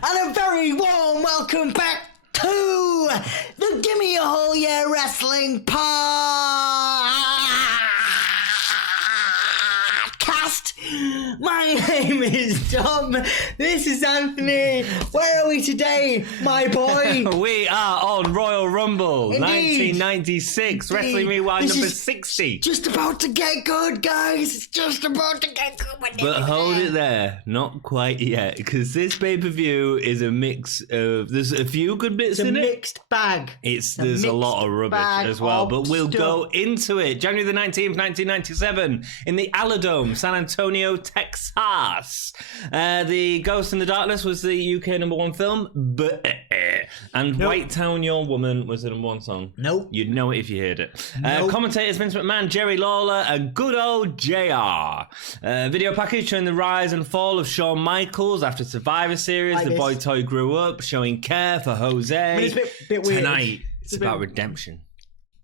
and a very warm welcome back to the Gimme a Whole Year Wrestling Podcast. My name is Tom. This is Anthony. Where are we today, my boy? We are on Royal Rumble, Indeed. 1996, Indeed. Wrestling Rewind This number is 60. Just about to get good, guys. It's just about to get good. But hold it there, not quite yet, because this pay-per-view is a mix of, there's a few good bits It's a in it. mixed bag. There's a lot of rubbish as well, but we'll go into it. January the 19th, 1997, in the Aladome, San Antonio, Texas. The Ghost in the Darkness was the UK #1 film, and White Town Your Woman was the #1 song. Nope. You'd know it if you heard it. Nope. Commentators Vince McMahon, Jerry Lawler, and good old JR. Video package showing the rise and fall of Shawn Michaels after Survivor Series. Like the this. boy toy grew up, showing care for Jose. It's a bit weird. Tonight, it's about redemption.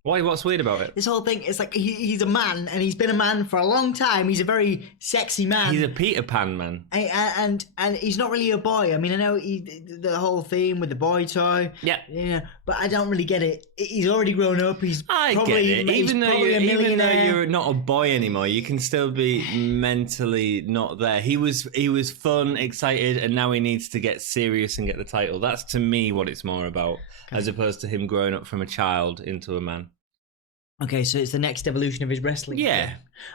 Why? What's weird about it? This whole thing, it's like he's a man, and he's been a man for a long time. He's a very sexy man. He's a Peter Pan man. And he's not really a boy. I mean, I know the whole theme with the boy toy. Yeah. But I don't really get it. He's already grown up. I get it. Even though you're not a boy anymore, you can still be mentally not there. He was fun, excited, and now he needs to get serious and get the title. That's to me what it's more about, as opposed to him growing up from a child into a man. Okay, so it's the next evolution of his wrestling. Yeah.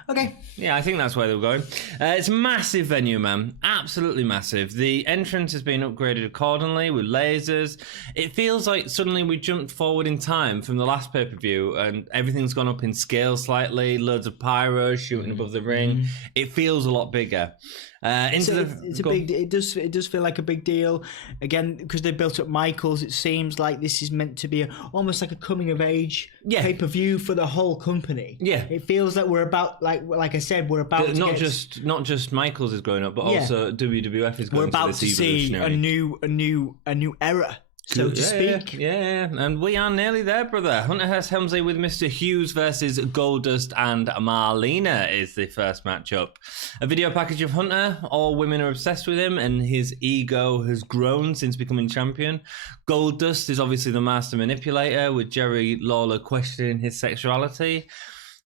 Okay. Yeah, I think that's where they were going. It's a massive venue, man. Absolutely massive. The entrance has been upgraded accordingly with lasers. It feels like suddenly we jumped forward in time from the last pay-per-view and everything's gone up in scale slightly. Loads of pyro shooting above the ring. It feels a lot bigger. It does feel like a big deal. Again, because they built up Michaels, it seems like this is meant to be almost like a coming of age pay-per-view for the whole company. Yeah. It feels like we're about, like I said, we're about not just Michaels is growing up, but also WWF is going. We're about to see a new era, so to speak. Yeah, and we are nearly there, brother. Hunter S. Helmsley with Mr. Hughes versus Goldust and Marlena is the first matchup. A video package of Hunter. All women are obsessed with him, and his ego has grown since becoming champion. Goldust is obviously the master manipulator, with Jerry Lawler questioning his sexuality.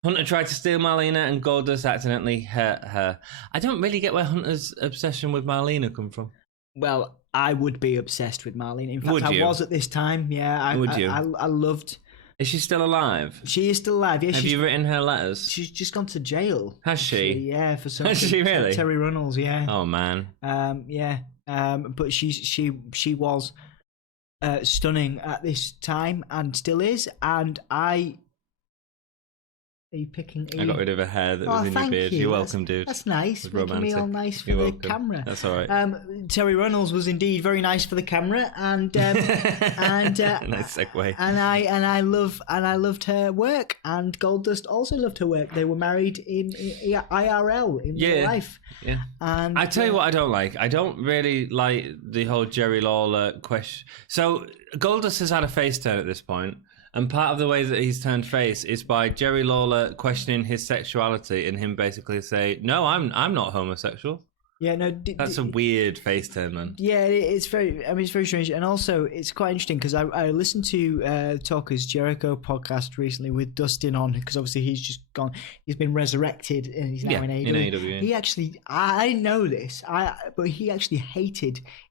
Hunter tried to steal Marlena, and Goldust accidentally hurt her. I don't really get where Hunter's obsession with Marlena come from. Well, I would be obsessed with Marlena. In fact, I was at this time. Yeah, I loved. Is she still alive? She is still alive. Yeah. Have you written her letters? She's just gone to jail. Has she? Yeah, for something. Has she really? Terry Runnels. Yeah. Oh man. Yeah. But she was stunning at this time and still is. And Are you picking? I got rid of a hair that was in your beard. You're welcome, dude. That's nice. Making me all nice for the camera. That's all right. Terry Runnels was indeed very nice for the camera, and nice segue. And I loved her work, and Goldust also loved her work. They were married in IRL in real life. Yeah. And I tell you what, I don't like. I don't really like the whole Jerry Lawler question. So Goldust has had a face turn at this point. And part of the way that he's turned face is by Jerry Lawler questioning his sexuality and him basically say, "No, I'm not homosexual." Yeah, no. That's a weird face turn, man. Yeah, it's very strange. And also, it's quite interesting because I listened to Talker's Jericho podcast recently with Dustin on, because obviously he's been resurrected and he's now in AEW. He actually, I didn't know this, but he actually he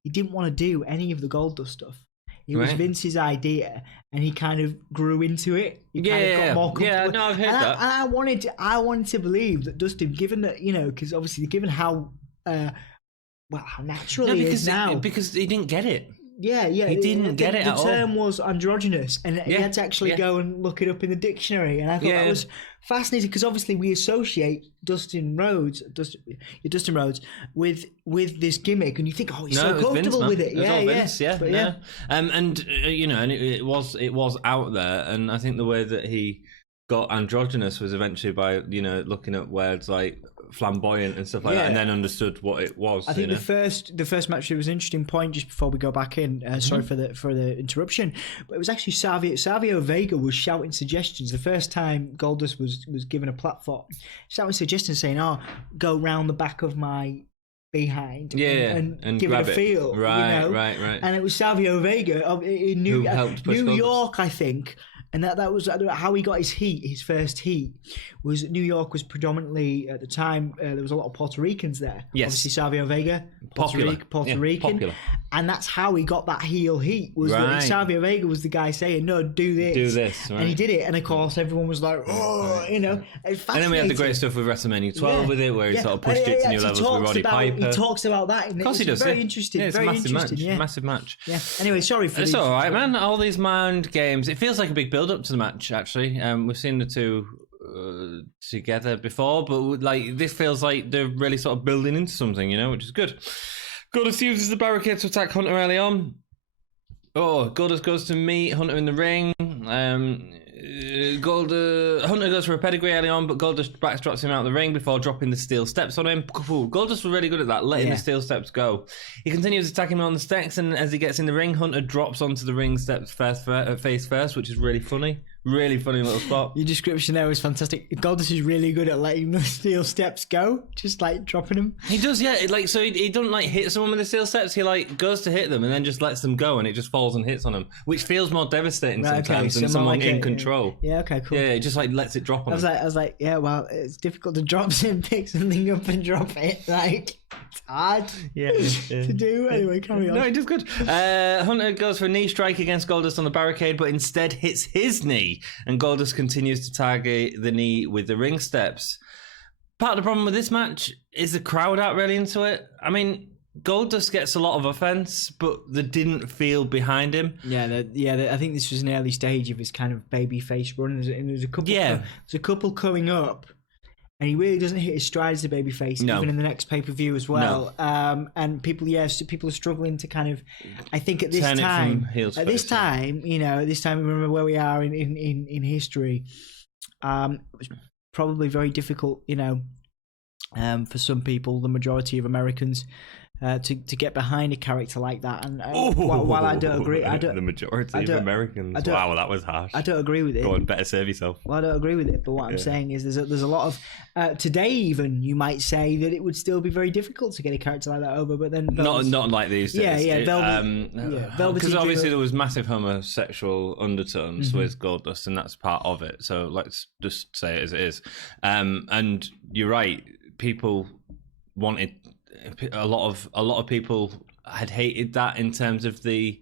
didn't want to do any of the Goldust stuff. It was Vince's idea, and he kind of grew into it. He kind of got more comfortable. Yeah, no, I've heard that. And I wanted to believe that Dustin, given that, because obviously given how natural he is now, because he didn't get it. Yeah. He didn't get it at all. The term was androgynous, and he had to actually go and look it up in the dictionary. And I thought that was fascinating, because obviously we associate Dustin Rhodes with this gimmick, and you think, oh, he's so comfortable Vince, with it. Vince, and it was out there, and I think the way that he got androgynous was eventually by looking at words like flamboyant and stuff like that, and then understood what it was. I think the first match, there was an interesting point just before we go back in. Sorry for the interruption, but it was actually Savio Vega was shouting suggestions the first time Goldust was given a platform, shouting suggestions saying, "Oh, go round the back of my behind and give it grab a feel. Right. And it was Savio Vega in New York, I think. And that was how he got his first heat, was New York was predominantly, at the time, there was a lot of Puerto Ricans there. Yes. Obviously, Savio Vega, Puerto Rican. Popular. And that's how he got that heel heat, was that Savio Vega was the guy saying, no, do this. Right. And he did it. And, of course, everyone was like, oh, it's fascinating. And then we had the great stuff with WrestleMania 12 with it, where he sort of pushed it to new levels with Roddy Piper. He talks about that. And of course he does. Very interesting. Yeah, it's very a massive interesting. match. Massive match. Yeah. Anyway, sorry for It's all right, man. All these mind games. It feels like a big build-up to the match, actually. We've seen the two together before, but like this feels like they're really sort of building into something, which is good. Goldust uses the barricade to attack Hunter early on. Goldust goes to meet Hunter in the ring. Hunter goes for a pedigree early on, but Goldust backdrops him out of the ring before dropping the steel steps on him. Goldust was really good at that, letting the steel steps go. He continues attacking him on the steps, and as he gets in the ring, Hunter drops onto the ring steps face first, which is really funny. Really funny little spot. Your description there was fantastic. Goldust is really good at letting the steel steps go, just like dropping them. He does, yeah. So he doesn't like hit someone with the steel steps. He like goes to hit them and then just lets them go, and it just falls and hits on them, which feels more devastating sometimes than someone like in control. Yeah, okay, cool. Yeah, it just like lets it drop on him. I was like, yeah, well, it's difficult to drop something, pick something up and drop it. Like, it's hard to do. Anyway, carry on. No, he does good. Hunter goes for a knee strike against Goldust on the barricade, but instead hits his knee, and Goldust continues to target the knee with the ring steps. Part of the problem with this match is the crowd aren't really into it. I mean, Goldust gets a lot of offense, but they didn't feel behind him. I think this was an early stage of his kind of babyface run. There's a couple. There's a couple coming up, and he really doesn't hit his stride as a babyface, even in the next pay-per-view as well. No. And people are struggling to kind of, I think at this time, remember where we are in history. It was probably very difficult, for some people, the majority of Americans, to get behind a character like that. And while I don't agree, the majority of Americans. Wow, that was harsh. I don't agree with it. Go on, better serve yourself. Well, I don't agree with it, but what I'm saying is there's a lot of today even you might say that it would still be very difficult to get a character like that over, but then not like these days. Because obviously there was massive homosexual undertones with Goldust, and that's part of it. So let's just say it as it is. And you're right, people wanted. A lot of people had hated that in terms of they'd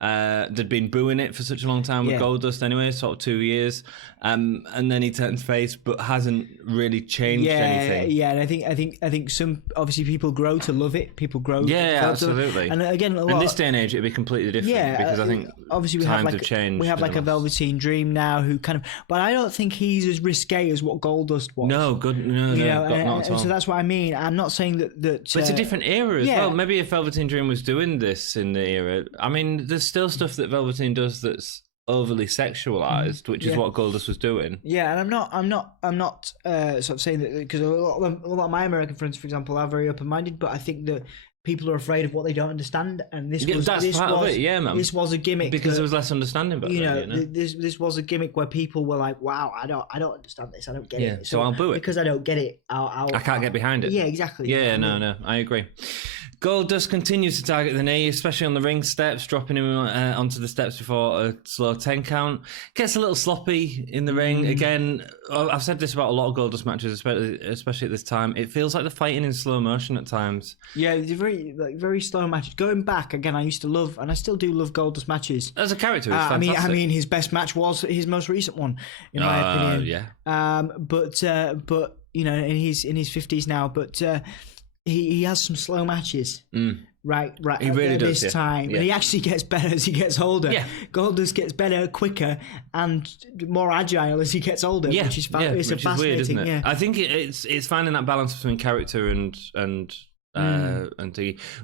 been booing it for such a long time with Goldust anyway, sort of 2 years, and then he turns face, but hasn't really changed anything. Yeah, and I think some obviously people grow to love it. People grow. Yeah, absolutely. And again, in this day and age, it'd be completely different because I think obviously times have changed. We have like a Velveteen Dream now, who kind of, but I don't think he's as risque as what Goldust was. No, not at all. So that's what I mean. I'm not saying that. But it's a different era as well. Maybe if Velveteen Dream was doing this in the era, I mean, there's still stuff that Velveteen does that's overly sexualized, which is what Goldust was doing. Yeah, and I'm not sort of saying that, because a lot of my American friends, for example, are very open-minded, but I think that people are afraid of what they don't understand, and this was part of it. Yeah, man. This was a gimmick because there was less understanding. But this was a gimmick where people were like, "Wow, I don't understand this. I don't get it. So I'll boo it because I don't get it. I can't get behind it." Yeah, exactly. Yeah, no, I agree. Goldust continues to target the knee, especially on the ring steps, dropping him onto the steps before a slow 10 count. Gets a little sloppy in the ring. Again, I've said this about a lot of Goldust matches, especially at this time. It feels like they're fighting in slow motion at times. Yeah, they're very slow matches. Going back, again, I used to love, and I still do love Goldust matches. As a character, it's fantastic. I mean, his best match was his most recent one, in my opinion. Yeah. But in his 50s now, but... He has some slow matches, right. He really does this time, and he actually gets better as he gets older. Yeah. Goldust gets better, quicker, and more agile as he gets older. Yeah. Which is fascinating. Weird, isn't it? Yeah. I think it's finding that balance between character and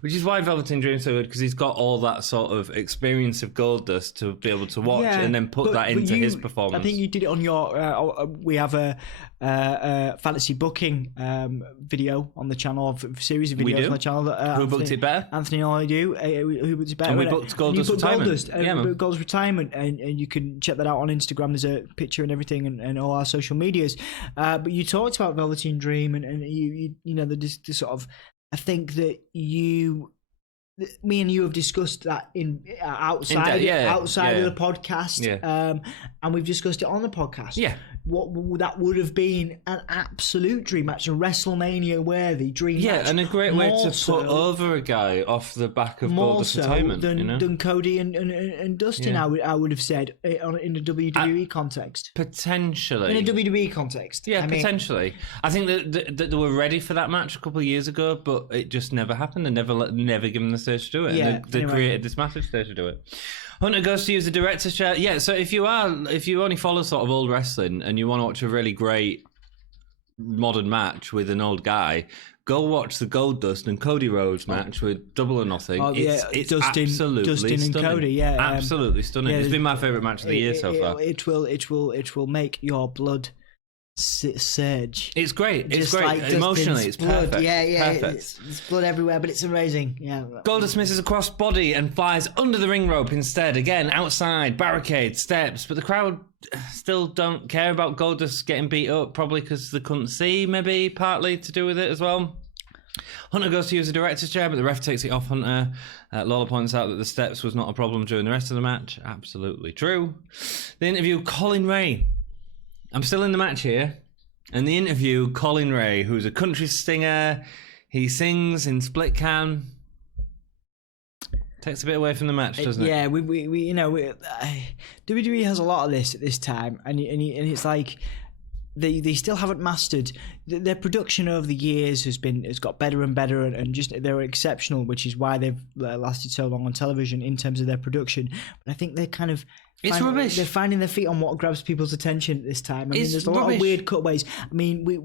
which is why Velveteen Dream's so good, because he's got all that sort of experience of Goldust to be able to watch and then put that into his performance. I think you did it on your. We have a fantasy booking video on the channel, of a series of videos on the channel. Who booked it better? Anthony and I do. Who booked it better? And we booked Goldust retirement. Goldust retirement, and you can check that out on Instagram. There's a picture and everything, and all our social medias. But you talked about Velveteen Dream, and you know the sort of. I think that me and you have discussed that outside of the podcast, and we've discussed it on the podcast. Yeah, what that would have been an absolute dream match, a WrestleMania worthy dream match. Yeah, and a great way to put over a guy off the back of Goldust retirement. Than Cody and Dustin. I would have said in a WWE context. Potentially in a WWE context. Yeah, potentially. I think that they were ready for that match a couple of years ago, but it just never happened. And never given the stage to do it. Yeah, they created this massive stage to do it. Hunter goes to use the director's chair. Yeah, so if you only follow sort of old wrestling and you want to watch a really great modern match with an old guy, go watch the Goldust and Cody Rhodes match with Double or Nothing. It's absolutely Dustin stunning. And Cody, absolutely stunning. It's been my favourite match of the year so far. It will make your blood surge. It's great. It's great. Like emotionally, it's blood. perfect. Perfect. It's blood everywhere, but it's amazing. Yeah. Goldust misses a cross body and flies under the ring rope instead. Again, outside, barricades, steps, but the crowd still don't care about Goldust getting beat up, probably because they couldn't see, maybe partly to do with it as well. Hunter goes to use the director's chair, but the ref takes it off Hunter. Lawler points out that the steps was not a problem during the rest of the match. Absolutely true. They interview Colin Ray. I'm still in the match here. And the interview, Colin Ray, who's a country singer. He sings in split can. Takes a bit away from the match, doesn't it? Yeah, WWE has a lot of this at this time. And it's like they still haven't mastered their production over the years has got better and better, and just they're exceptional, which is why they've lasted so long on television in terms of their production. But I think they're kind of rubbish. They're finding their feet on what grabs people's attention at this time. I mean, there's a lot of weird cutaways. I mean, we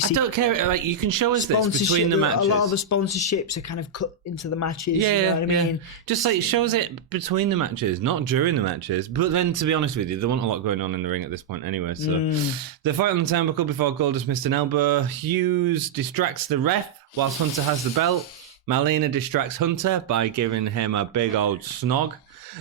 see. I don't care. Like, you can show us this between the matches. A lot of the sponsorships are kind of cut into the matches. Yeah, you know what I mean? Just like shows it between the matches, not during the matches. But then, to be honest with you, there wasn't a lot going on in the ring at this point anyway. So the fight on the turnbuckle before Goldust missed an elbow. Hughes distracts the ref whilst Hunter has the belt. Marlena distracts Hunter by giving him a big old snog.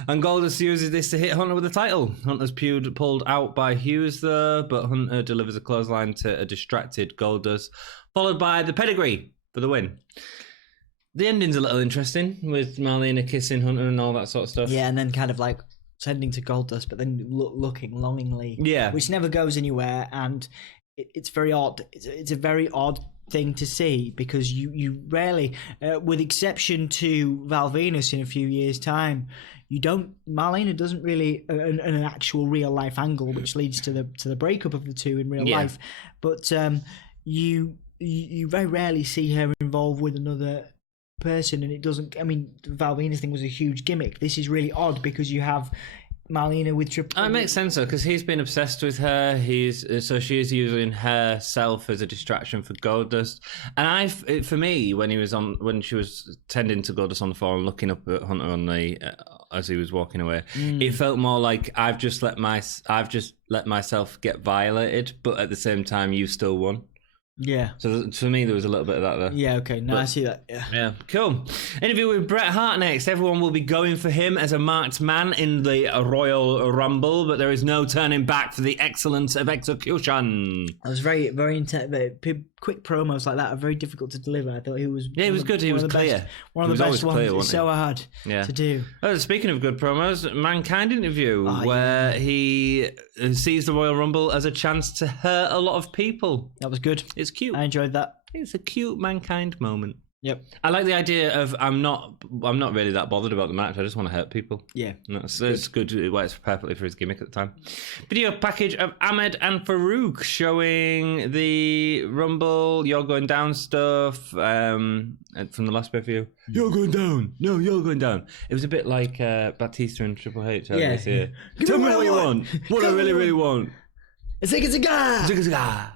And Goldust uses this to hit Hunter with the title. Hunter's pulled out by Hughes though, but Hunter delivers a clothesline to a distracted Goldust, followed by the pedigree for the win. The ending's a little interesting, with Marlena kissing Hunter and all that sort of stuff. Yeah, and then kind of like sending to Goldust, but then looking longingly. Yeah. Which never goes anywhere, and it's very odd. It's a very odd thing to see, because you rarely, with exception to Val Venus in a few years' time, Marlena doesn't really an actual real life angle, which leads to the breakup of the two in real life. But you very rarely see her involved with another person, and it doesn't. I mean, the Val Venus thing was a huge gimmick. This is really odd because you have Marlena with Triple. It makes sense though, because he's been obsessed with her. So she is using herself as a distraction for Goldust. And for me, when she was tending to Goldust on the floor and looking up at Hunter on the as he was walking away, it felt more like I've just let myself get violated, but at the same time, you still won. Yeah. So for me, there was a little bit of that there. Yeah, okay. No, I see that. Yeah, cool. Interview with Bret Hart next. Everyone will be going for him as a marked man in the Royal Rumble, but there is no turning back for the excellence of execution. I was very, very intense. Quick promos like that are very difficult to deliver. I thought he was. Yeah, he was good. He was clear. One of the best ones. It's so hard to do. Oh, speaking of good promos, Mankind interview where he sees the Royal Rumble as a chance to hurt a lot of people. That was good. It's cute. I enjoyed that. It's a cute Mankind moment. Yep. I like the idea of I'm not really that bothered about the match. I just want to hurt people. Yeah. It's good. It works perfectly for his gimmick at the time. Video package of Ahmed and Farooq showing the Rumble, You're Going Down stuff from the last pay-per-view. You're going down. No, you're going down. It was a bit like Batista and Triple H. Yeah. Tell me what you want. What I really, really want. It's like a cigar.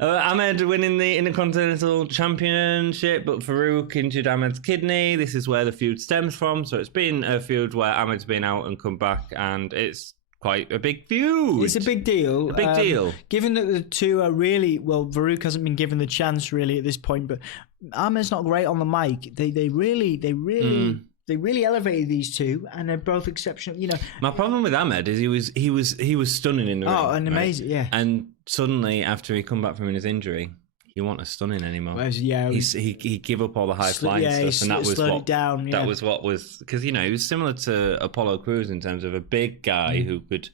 Ahmed winning the Intercontinental Championship, but Farooq injured Ahmed's kidney. This is where the feud stems from. So it's been a feud where Ahmed's been out and come back, and it's quite a big feud. It's a big deal. Given that the two are really well, Farooq hasn't been given the chance really at this point, but Ahmed's not great on the mic. They really elevated these two, and they're both exceptional. You know, my problem with Ahmed is he was stunning in the ring. Oh, and amazing, right? Yeah. And suddenly, after he come back from his injury, you want a stunning anymore. Whereas, yeah, he gave up all the high flying stuff, and that was slowed what it down. Yeah. that was what was because he was similar to Apollo Crews in terms of a big guy who could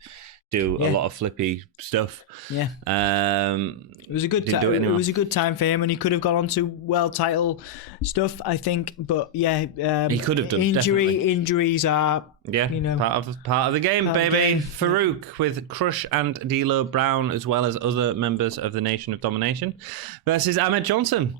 do a lot of flippy stuff. Yeah, it was a good time. It was a good time for him, and he could have gone on to world title stuff, I think. But yeah, he could have done. Injuries are part of the game, baby. Farooq with Crush and D'Lo Brown, as well as other members of the Nation of Domination, versus Ahmed Johnson.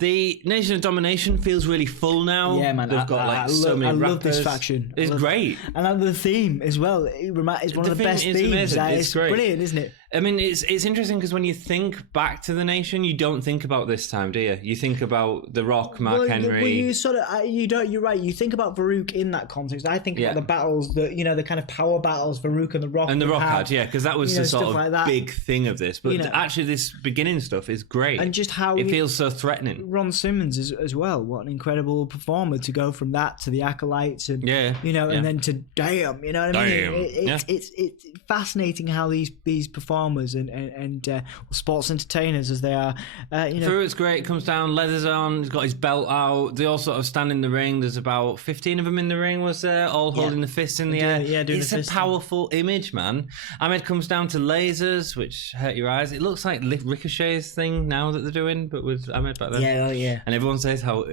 The Nation of Domination feels really full now. Yeah, man. They've got so many rappers. I love this faction. It's great. And I love the theme as well. It's one of the best themes. Amazing. It's great. Brilliant, isn't it? I mean, it's interesting because when you think back to the Nation, you don't think about this time, do you? You think about The Rock, Mark Henry. Well, you sort of you don't. You're right. You think about Farooq in that context. I think about the battles, the kind of power battles Farooq and The Rock. And The Rock had, because that was the sort of like big thing of this. But actually, this beginning stuff is great. And just how it feels so threatening. Ron Simmons as well. What an incredible performer to go from that to the Acolytes, and and then to damn. You know what I mean? It's fascinating how these performers and sports entertainers as they are. Farooq's great. Comes down, leathers on. He's got his belt out. They all sort of stand in the ring. There's about 15 of them in the ring. Was there all holding the fists in the air? Yeah, doing it's a powerful image, man. Ahmed comes down to lasers, which hurt your eyes. It looks like Ricochet's thing now that they're doing, but with Ahmed back then. Yeah. And everyone says how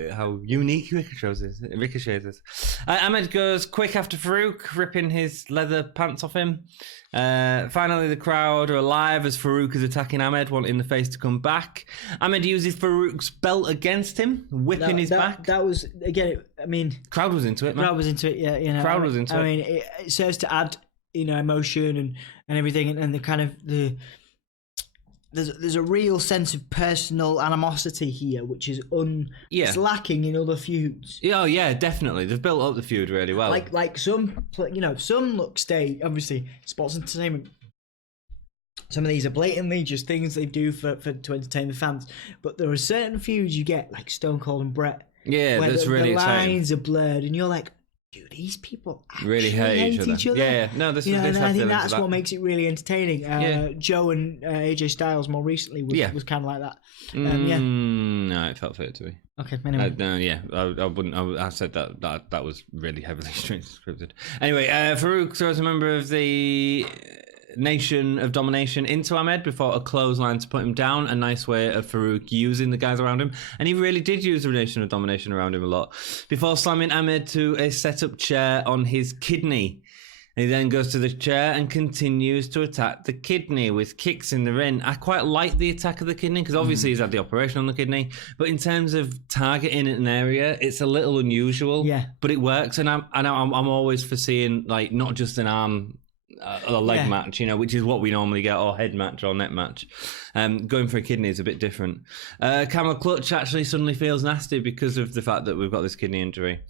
unique Ricochet is. Ahmed goes quick after Farooq, ripping his leather pants off him. Finally, the crowd are alive as Farooq is attacking Ahmed, wanting the face to come back. Ahmed uses Farouk's belt against him, whipping his back. That was, again, I mean... Crowd was into it, man. Crowd was into it, yeah. Crowd was into it. I mean, it serves to add, emotion and everything, and the kind of the... There's a real sense of personal animosity here, which is it's lacking in other feuds. Oh yeah, definitely. They've built up the feud really well. Like some look stay obviously sports entertainment. Some of these are blatantly just things they do to entertain the fans, but there are certain feuds you get like Stone Cold and Bret. Yeah, that's really exciting. The lines are blurred, and you're like, dude, these people really hate each other. Yeah. No, this and I think that's what makes it really entertaining. Joe and AJ Styles more recently was kind of like that. No, it felt fair to me. Okay, anyway. I wouldn't. I said that was really heavily scripted. Anyway, Farooq throws a member of the Nation of Domination into Ahmed before a clothesline to put him down. A nice way of Farooq using the guys around him, and he really did use the Nation of Domination around him a lot before slamming Ahmed to a set-up chair on his kidney. And he then goes to the chair and continues to attack the kidney with kicks in the ring. I quite like the attack of the kidney because obviously he's had the operation on the kidney, but in terms of targeting an area, it's a little unusual. Yeah, but it works, and I'm always foreseeing like not just an arm. A leg match, which is what we normally get, or head match or neck match. Going for a kidney is a bit different. Camel clutch actually suddenly feels nasty because of the fact that we've got this kidney injury.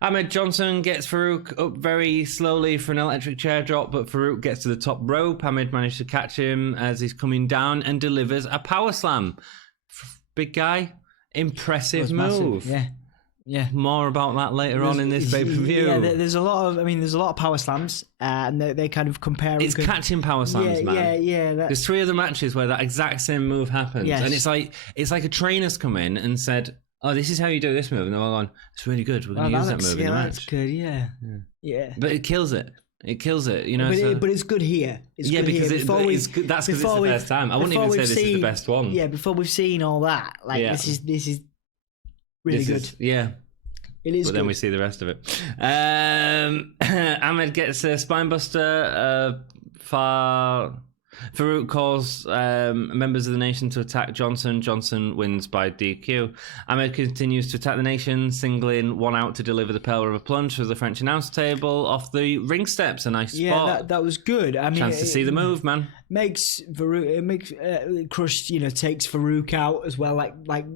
Ahmed Johnson gets Farooq up very slowly for an electric chair drop, but Farooq gets to the top rope. Ahmed managed to catch him as he's coming down and delivers a power slam. Big guy, impressive move. Massive. Yeah. More about that later on in this pay-per-view. Yeah, there's a lot of power slams, and they kind of compare. It's catching power slams, man. Yeah. There's 3 other matches where that exact same move happens, and it's like a trainer's come in and said, "Oh, this is how you do this move," and they're all going, "It's really good. We're going to use that move in the match." That's good. Yeah. But it kills it. It kills it, But it's good here. It's good because here. That's because it's the first time. I wouldn't even say this is the best one. Yeah, before we've seen all that, this is really good. It is. But then we see the rest of it. Ahmed gets a spinebuster. Farooq calls members of the Nation to attack Johnson. Johnson wins by DQ. Ahmed continues to attack the Nation, singling one out to deliver the Pearl River Plunge through the French announce table off the ring steps. A nice spot. Yeah, that was good. I mean, chance to see the move, man. Makes Farooq, Crush, takes Farooq out as well, like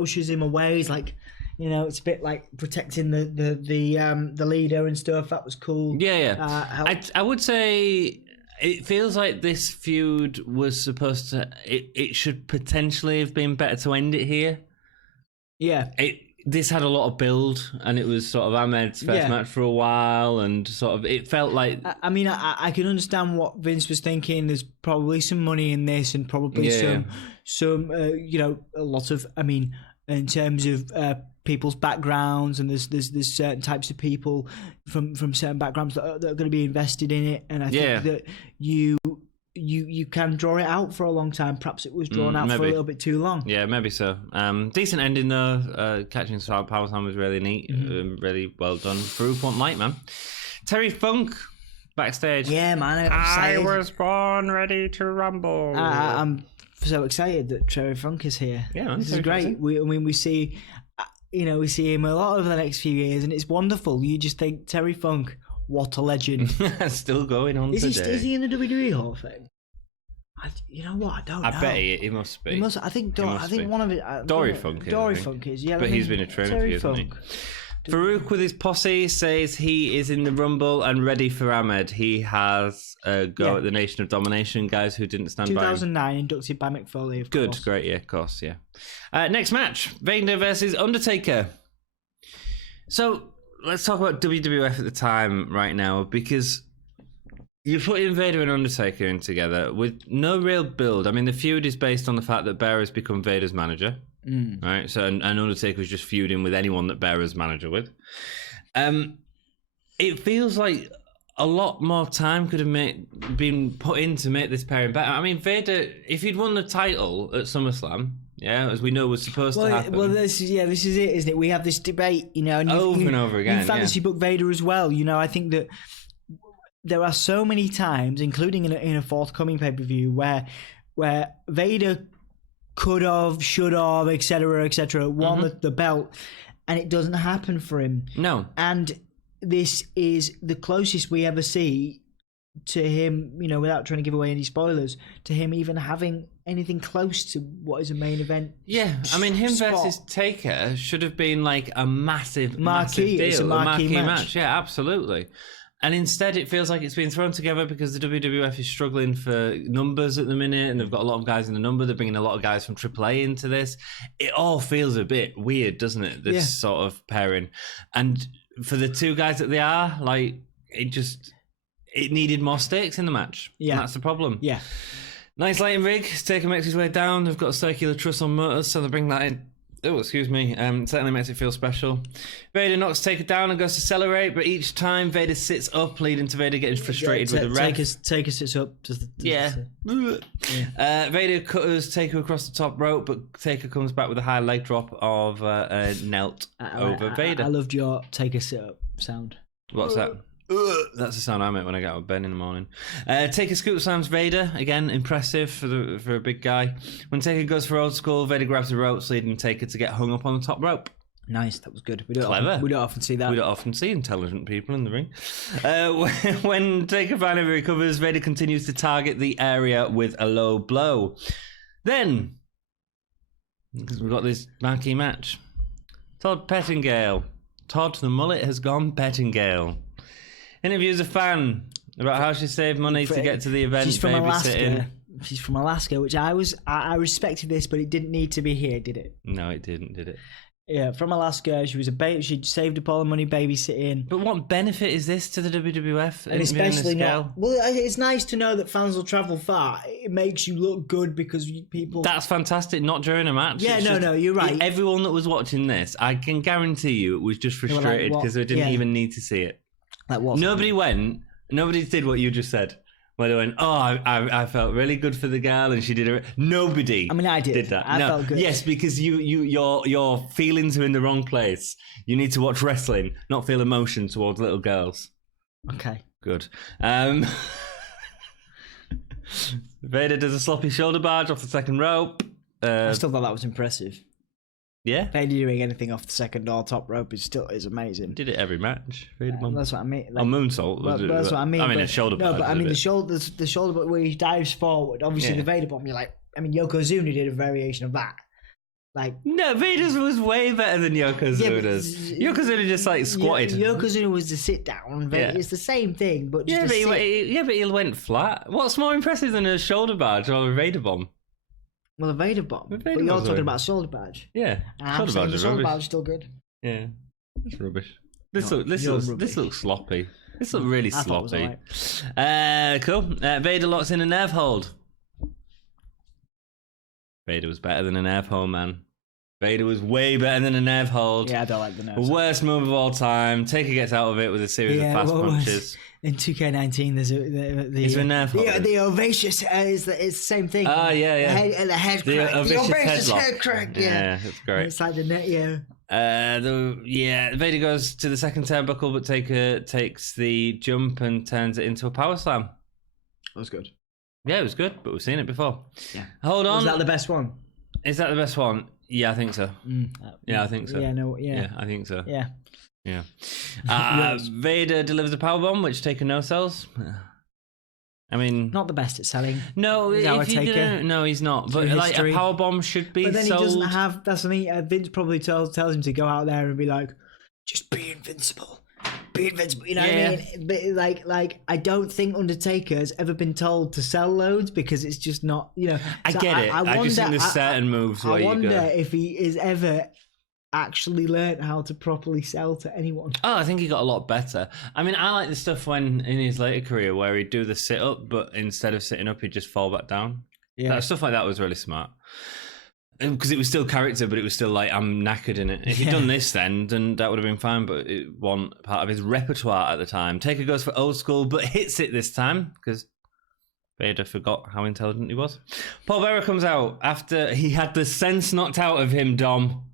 ushers him away. He's like, it's a bit like protecting the leader and stuff. That was cool. Yeah. I would say it feels like this feud was supposed to. It should potentially have been better to end it here. Yeah. this had a lot of build, and it was sort of Ahmed's first match for a while, and sort of it felt like. I mean, I can understand what Vince was thinking. There's probably some money in this, and probably some a lot of. I mean, in terms of people's backgrounds, and there's certain types of people from certain backgrounds that are going to be invested in it, and I think that you can draw it out for a long time. Perhaps it was drawn out for a little bit too long. Yeah, maybe so. Decent ending though. Catching Power Slam was really neat. Really well done. Farooq won't light, man. Terry Funk backstage. Yeah, man. I was born ready to rumble. I'm so excited that Terry Funk is here. Yeah, this is great. We see, we see him a lot over the next few years, and it's wonderful. You just think Terry Funk. What a legend. Still going on today. Is he in the WWE Hall of Fame? You know what? I don't know. I bet he must be. He must. I think one of it. Dory Funk is. Dory Funk is, yeah. But he's been a trainer for years, hasn't he? Farooq with his posse says he is in the Rumble and ready for Ahmed. He has a go at the Nation of Domination guys who didn't stand by him. 2009, inducted by Mick Foley, of course. Good, great, yeah, of course, yeah. Next match, Vader versus Undertaker. So... let's talk about WWF at the time right now, because you're putting Vader and Undertaker in together with no real build. I mean, the feud is based on the fact that Bear has become Vader's manager, right? So, and Undertaker was just feuding with anyone that Bear was manager with. It feels like a lot more time could have been put in to make this pairing better. I mean, Vader, if he'd won the title at SummerSlam, as we know was supposed to happen. Well, this is it, isn't it? We have this debate, and over and over again. You fantasy book Vader as well. I think that there are so many times, including in a forthcoming pay-per-view, where Vader could have, should have, etc., won the belt, and it doesn't happen for him. No. And this is the closest we ever see to him, without trying to give away any spoilers, to him even having anything close to what is a main event. Yeah, I mean, him versus Taker should have been like a massive deal. It's a marquee match. Yeah, absolutely. And instead, it feels like it's been thrown together because the WWF is struggling for numbers at the minute, and they've got a lot of guys in the number. They're bringing a lot of guys from AAA into this. It all feels a bit weird, doesn't it? This sort of pairing. And for the two guys that they are, like, it needed more stakes in the match. Yeah. And that's the problem. Yeah. Nice lighting rig. Taker makes his way down. They've got a circular truss on motors, so they bring that in. Oh, excuse me. Certainly makes it feel special. Vader knocks Taker down and goes to celebrate, but each time Vader sits up, leading to Vader getting frustrated with the ref. Taker sits up. Vader cutters Taker across the top rope, but Taker comes back with a high leg drop of knelt over Vader. I loved your Taker sit up sound. What's that? That's the sound I make when I get out of bed in the morning. Taker scoop slams Vader. Again, impressive for a big guy. When Taker goes for old school, Vader grabs the ropes, leading Taker to get hung up on the top rope. Nice, that was good. Clever. We don't often see that. We don't often see intelligent people in the ring. When Taker finally recovers, Vader continues to target the area with a low blow. Then, because we've got this marquee match, Todd Pettingale. Todd the mullet has gone Pettingale. Interviews a fan about how she saved money to get to the event. She's from Alaska. She's from Alaska, which I respected this, but it didn't need to be here, did it? No, it didn't, did it? Yeah, from Alaska. She was she saved up all the money babysitting. But what benefit is this to the WWF? And especially not. Well, it's nice to know that fans will travel far. It makes you look good because people. That's fantastic. Not during a match. Yeah, no, you're right. Everyone that was watching this, I can guarantee you, it was just frustrated because they didn't even need to see it. Nobody did what you just said. Where they went, I felt really good for the girl and she did it. Nobody. I mean, I did that. I felt good. Yes, because your feelings are in the wrong place. You need to watch wrestling, not feel emotion towards little girls. Okay. Good. Vader does a sloppy shoulder barge off the second rope. I still thought that was impressive. Yeah, Vader doing anything off the second or top rope is amazing. Did it every match. That's what I mean. Like, moonsault. That's what I mean. I mean, a shoulder. No, but I mean the shoulder where he dives forward. Obviously, the Vader bomb. You're like, I mean, Yokozuna did a variation of that. Like, no, Vader's was way better than Yokozuna's. Yokozuna just like squatted. Yokozuna was the sit down. It's the same thing, but just but he went flat. What's more impressive than a shoulder barge or a Vader bomb? Well, a Vader bomb. But you're talking about Shoulder Badge. Yeah. Shoulder Badge is Shoulder Badge still good. Yeah. It's rubbish. This looks sloppy. This looks really sloppy. Right. Cool. Vader locks in a nerve hold. Vader was better than a nerve hold, man. Vader was way better than a nerve hold. Yeah, I don't like the nerve. Worst move of all time. Taker gets out of it with a series of fast punches. In 2K19, there's a nerve hold. The Ovacious is the same thing. Oh, yeah. The head crack. The Ovacious head crack. Yeah, that's great. It's like the net, Vader goes to the second turnbuckle, but Taker takes the jump and turns it into a power slam. That was good. Yeah, it was good, but we've seen it before. Yeah. Hold on. Was that the best one? Is that the best one? Yeah, I think so. Yeah, I think so. Yeah, I think so. Yeah. Vader delivers a powerbomb, which Taker no sells. I mean, not the best at selling. No, no, he's not. But like a powerbomb should be. But then sold. He doesn't have. That's something Vince probably tells him to go out there and be like, just be invincible. Be invincible. You know what I mean? But like, I don't think Undertaker's ever been told to sell loads because it's just not. I get it. I just think there's certain moves where I wonder if he is ever actually learned how to properly sell to anyone. Oh, I think he got a lot better. I mean, I like the stuff when in his later career where he'd do the sit up, but instead of sitting up, he'd just fall back down. Yeah, stuff like that was really smart. Because it was still character, but it was still like, I'm knackered in it. If he'd done this then that would have been fine, but it wasn't part of his repertoire at the time. Taker goes for old school, but hits it this time, because Vader forgot how intelligent he was. Paul Bearer comes out after he had the sense knocked out of him, Dom.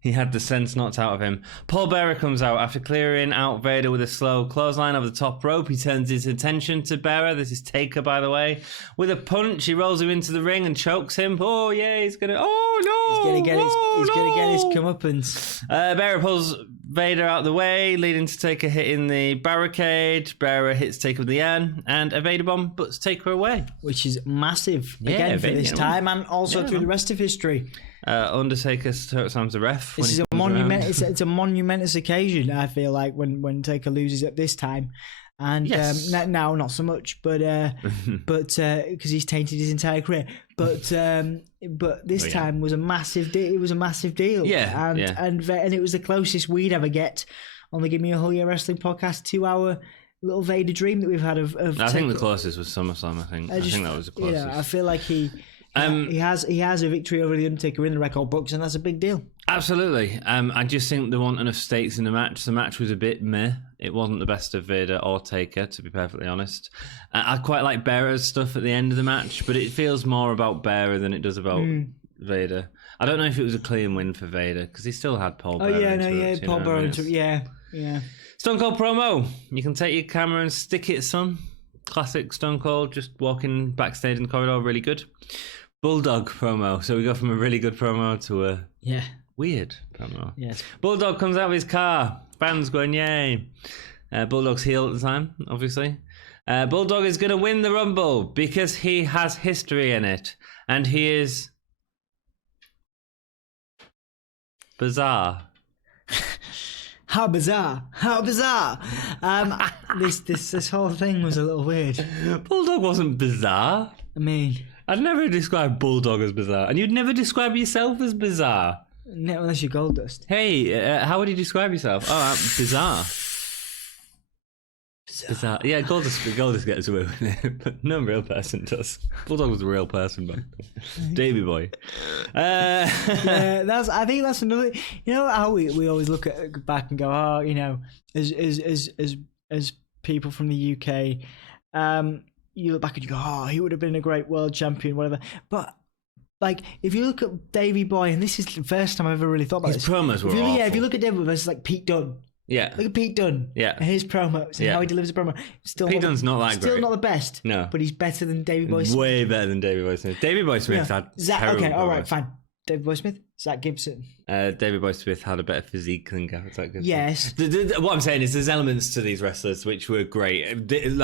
He had the sense knocked out of him. Paul Bearer comes out after clearing out Vader with a slow clothesline over the top rope. He turns his attention to Bearer. This is Taker, by the way. With a punch, he rolls him into the ring and chokes him. Oh, yeah, he's going to... Oh, no! He's going to get his comeuppance. Bearer pulls Vader out of the way, leading to Taker hitting the barricade. Bearer hits Taker with the iron, and a Vader bomb puts Taker away. Which is massive, again, for this time, and also through the rest of history. Undertaker slams the ref. This is a monument. It's a monumentous occasion. I feel like when Taker loses at this time, and now not so much, but because he's tainted his entire career. But this time was a massive. It was a massive deal. And it was the closest we'd ever get on the Gimme a Whole Year Wrestling podcast to our little Vader dream that we've had of I think the closest was SummerSlam. I think that was the closest. I feel like he has a victory over the Undertaker in the record books, and that's a big deal. Absolutely. I just think there weren't enough stakes in the match. The match was a bit meh. It wasn't the best of Vader or Taker, to be perfectly honest. I quite like Bearer's stuff at the end of the match, but it feels more about Bearer than it does about Vader. I don't know if it was a clean win for Vader, because he still had Paul Bearer. Paul Bearer yeah. Stone Cold promo. You can take your camera and stick it, son. Classic Stone Cold, just walking backstage in the corridor, really good. Bulldog promo. So we go from a really good promo to a weird promo. Yes. Bulldog comes out of his car. Fans going, yay. Bulldog's heel at the time, obviously. Bulldog is going to win the Rumble because he has history in it. And he is bizarre. How bizarre! How bizarre! This whole thing was a little weird. Bulldog wasn't bizarre. I mean, I'd never describe Bulldog as bizarre, and you'd never describe yourself as bizarre. No, unless you're Goldust. Hey, how would you describe yourself? Oh, bizarre. Bizarre. Yeah, Goldust gets away with it, but no real person does. Bulldog was a real person back then. Davey boy. I think that's another. You know how we always look back and go, oh, you know, as people from the UK, you look back and you go, oh, he would have been a great world champion, whatever. But like, if you look at Davey Boy, and this is the first time I've ever really thought about his promos were awful. If you look at Davey versus like Pete Dunne. Yeah. Look at Pete Dunne. Yeah. And his promos and how he delivers a promo. Pete Dunne's not that great. Still not the best. No. But he's better than Davey Boy Smith. Way better than Davey Boy Smith. Davey Boy Smith had terrible okay, all right, promos. fine. Davey Boy Smith? Zach Gibson. Davey Boy Smith had a better physique than Zach Gibson. Yes. What I'm saying is there's elements to these wrestlers which were great. Here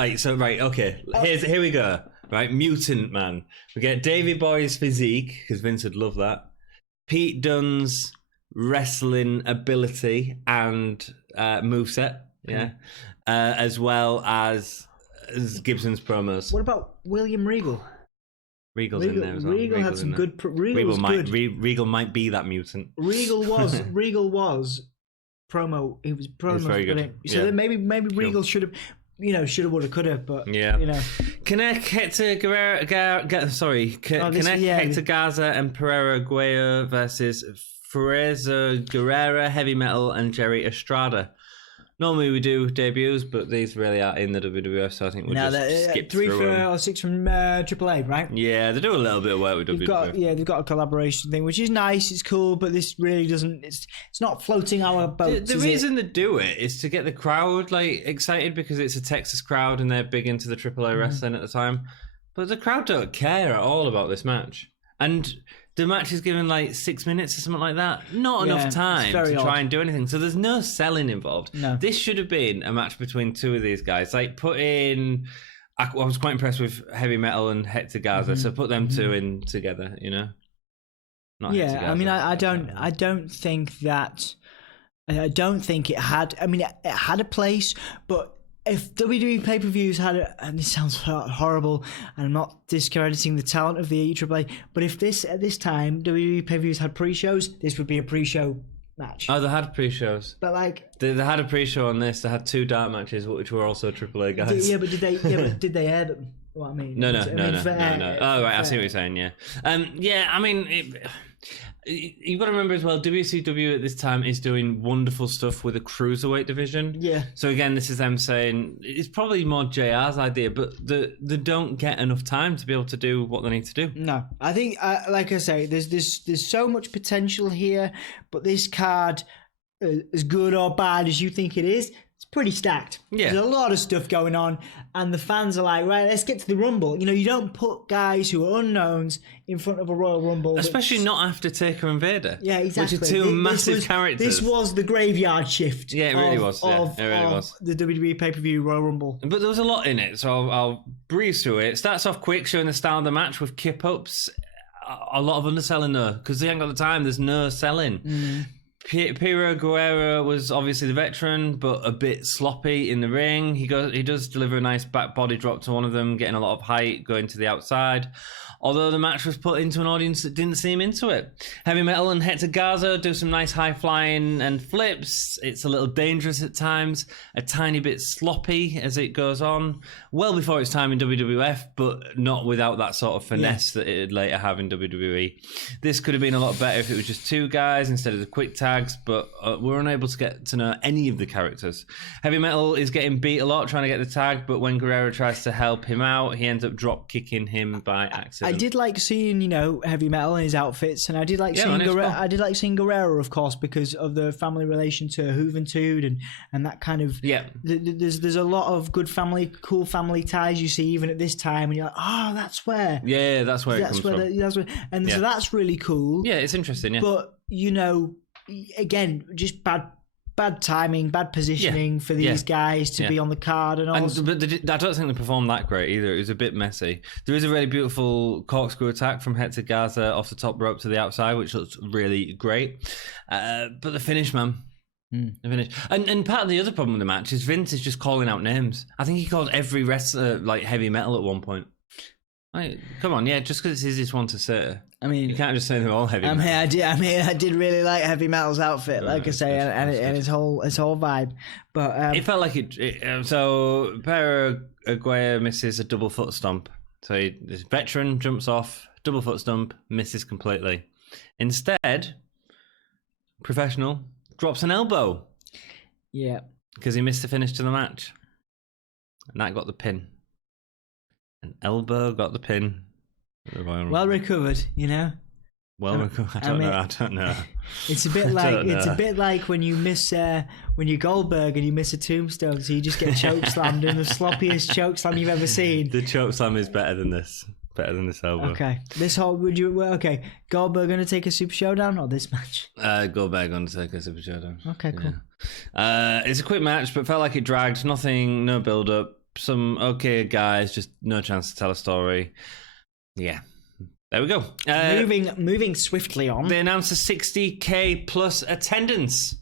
we go. Right, Mutant Man. We get Davey Boy's physique, because Vince would love that. Pete Dunne's wrestling ability and moveset, as well as Gibson's promos. What about William Regal? Regal's in there as well. Regal had some good. Regal was good. Regal might be that mutant. Regal was promo. He was promo. He was very good. So then maybe Regal should have. Would have, could have, but Connect Hector Hector Garza and Pereira Guerrero versus Fraser Guerrera, Heavy Metal, and Jerry Estrada. Normally we do debuts, but these really are in the WWF, so I think we'll just skip 3 through them. or 6 from AAA, right? Yeah, they do a little bit of work with WWF. They've got a collaboration thing, which is nice, it's cool, but this really doesn't... It's not floating our boat. The reason they do it is to get the crowd excited, because it's a Texas crowd and they're big into the AAA wrestling at the time. But the crowd don't care at all about this match. And... the match is given 6 minutes or something like that. Not enough time to try and do anything. So there's no selling involved. No. This should have been a match between two of these guys. Put in... I was quite impressed with Heavy Metal and Hector Garza. So put them two in together, Not Hector Garza, I mean, I don't think that... I don't think it had... I mean, it had a place, but... If WWE pay-per-views had, and this sounds horrible, and I'm not discrediting the talent of the AAA, but if at this time WWE pay-per-views had pre-shows, this would be a pre-show match. Oh, they had pre-shows. But they had a pre-show on this. They had 2 dark matches, which were also AAA guys. But did they air them? What I mean? No. Oh, right, I see what you're saying. Yeah. I mean. You've got to remember as well, WCW at this time is doing wonderful stuff with a cruiserweight division. Yeah. So again, this is them saying it's probably more JR's idea, but they don't get enough time to be able to do what they need to do. No, I think, like I say, there's so much potential here, but this card, as good or bad as you think it is, it's pretty stacked. Yeah. There's a lot of stuff going on, and the fans are like, right, let's get to the Rumble. You don't put guys who are unknowns in front of a Royal Rumble. Especially not after Taker and Vader. Yeah, exactly. Which are two massive characters. This was the graveyard shift. Yeah, it really was. It really was. The WWE pay-per-view Royal Rumble. But there was a lot in it, so I'll breeze through it. It starts off quick, showing the style of the match with kip-ups. A lot of underselling though, because they ain't got the time. There's no selling. Piro Guerrero was obviously the veteran, but a bit sloppy in the ring. He does deliver a nice back body drop to one of them, getting a lot of height, going to the outside. Although the match was put into an audience that didn't seem into it. Heavy Metal and Hector Garza do some nice high flying and flips. It's a little dangerous at times, a tiny bit sloppy as it goes on. Well before its time in WWF, but not without that sort of finesse that it would later have in WWE. This could have been a lot better if it was just 2 guys instead of the quick tags, but we're unable to get to know any of the characters. Heavy Metal is getting beat a lot trying to get the tag, but when Guerrero tries to help him out, he ends up drop kicking him by accident. I did like seeing, Heavy Metal in his outfits, and I did like seeing I did like seeing Guerrero, of course, because of the family relation to Juventud and that kind of. Yeah. There's a lot of good cool family ties you see even at this time, and you're like, oh, that's where. Yeah, that's where it comes from. So that's really cool. Yeah, it's interesting. Yeah. But again, just bad timing, bad positioning for these guys to be on the card and all. But I don't think they performed that great either. It was a bit messy. There is a really beautiful corkscrew attack from Hector Garza off the top rope to the outside, which looks really great. But the finish, man. The finish. And part of the other problem with the match is Vince is just calling out names. I think he called every wrestler Heavy Metal at one point. Come on, just because it's the easiest one to say. I mean, you can't just say they're all Heavy Metal. I did really like Heavy Metal's outfit, like I say, and his whole vibe. But it felt like it. So Paraguay misses a double foot stomp. So this veteran jumps off, double foot stomp, misses completely. Instead, professional drops an elbow. Yeah, because he missed the finish to the match, and that got the pin. An elbow got the pin. Well recovered, Well recovered. I don't know. It's a bit like when you miss when you're Goldberg and you miss a tombstone, so you just get choke slammed, and the sloppiest choke slam you've ever seen. The choke slam is better than this. Better than this elbow. Okay. Goldberg Undertaker Super Showdown or this match? Goldberg Undertaker Super Showdown. Okay, cool. Yeah. It's a quick match, but felt like it dragged. Nothing, no build up. Some okay guys, just no chance to tell a story. Yeah. There we go. Moving swiftly on. They announced a 60K plus attendance.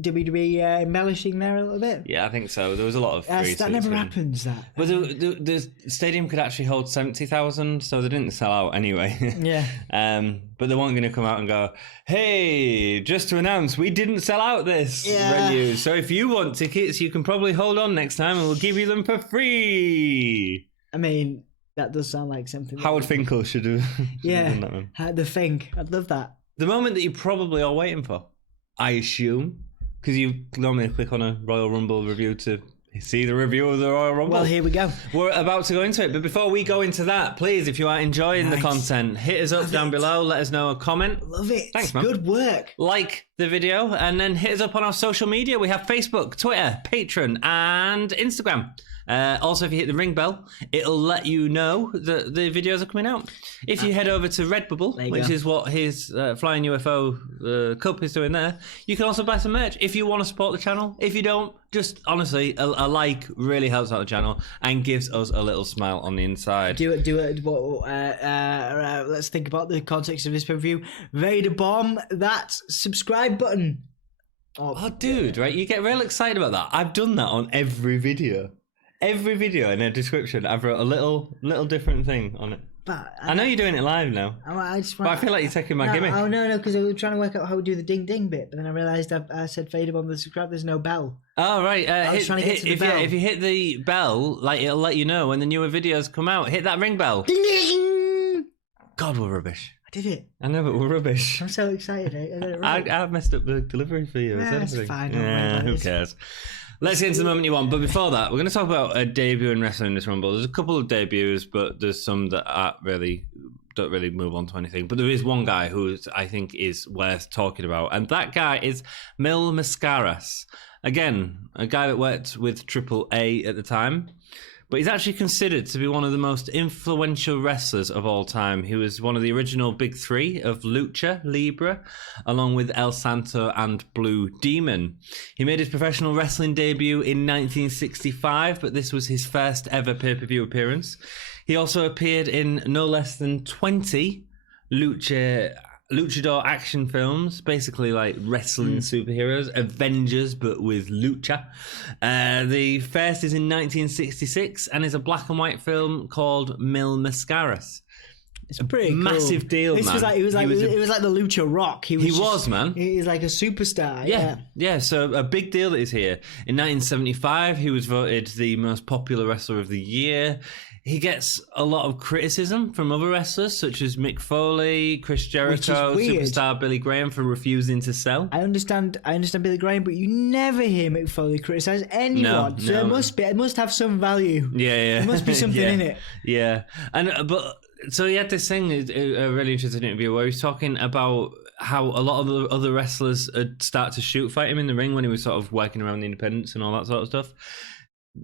WWE embellishing there a little bit? Yeah, I think so. There was a lot of that never happens. That. But the stadium could actually hold 70,000, so they didn't sell out anyway. Yeah. But they weren't going to come out and go, "Hey, just to announce, we didn't sell out this venue. So if you want tickets, you can probably hold on next time, and we'll give you them for free." I mean, that does sound like something. Howard Finkel should have. Done that one. The Fink. I'd love that. The moment that you probably are waiting for, I assume, because you normally click on a Royal Rumble review to see the review of the Royal Rumble. Well, here we go. We're about to go into it, but before we go into that, please, if you are enjoying the content, hit us up down below, let us know a comment. Love it. Thanks, man. Good work. Like the video, and then hit us up on our social media. We have Facebook, Twitter, Patreon, and Instagram. Also, if you hit the ring bell, it'll let you know that the videos are coming out. If you head over to Redbubble, which is what his Flying UFO Cup is doing there, you can also buy some merch if you want to support the channel. If you don't, just honestly, a like really helps out the channel and gives us a little smile on the inside. Do it. Let's think about the context of this review. Vader bomb that subscribe button. Oh, dude, right? You get real excited about that. I've done that on every video. Every video in a description, I've wrote a little different thing on it. But I know you're doing it live now. But I feel like you're taking my gimmick. Oh, no, because I was trying to work out how to do the ding ding bit, but then I realised I said Vader bomb the subscribe, there's no bell. Oh, right. I was trying to get to the bell. If you hit the bell, like it'll let you know when the newer videos come out. Hit that ring bell. Ding ding! God, we're rubbish. I did it. I know, but we're rubbish. I'm so excited. I got it right. I messed up the delivery for you. That's fine. Who cares? Let's get into the moment you want. But before that, we're going to talk about a debut in wrestling in this Rumble. There's a couple of debuts, but there's some that don't really move on to anything. But there is one guy who I think is worth talking about, and that guy is Mil Mascaras. Again, a guy that worked with Triple A at the time. But he's actually considered to be one of the most influential wrestlers of all time. He was one of the original big three of Lucha Libre, along with El Santo and Blue Demon. He made his professional wrestling debut in 1965, but this was his first ever pay-per-view appearance. He also appeared in no less than 20 luchador action films, basically like wrestling superheroes, Avengers, but with lucha. The first is in 1966 and is a black and white film called Mil Mascaras. It's pretty massive cool. deal, This man. it was like the Lucha Rock. He was, man. He's like a superstar. Yeah. So a big deal that he's here. In 1975, he was voted the most popular wrestler of the year. He gets a lot of criticism from other wrestlers, such as Mick Foley, Chris Jericho, superstar Billy Graham for refusing to sell. I understand Billy Graham, but you never hear Mick Foley criticize anyone. So it must have some value. Yeah. There must be something in it. Yeah, so he had this thing, a really interesting interview where he was talking about how a lot of the other wrestlers had started to shoot fight him in the ring when he was sort of working around the independents and all that sort of stuff.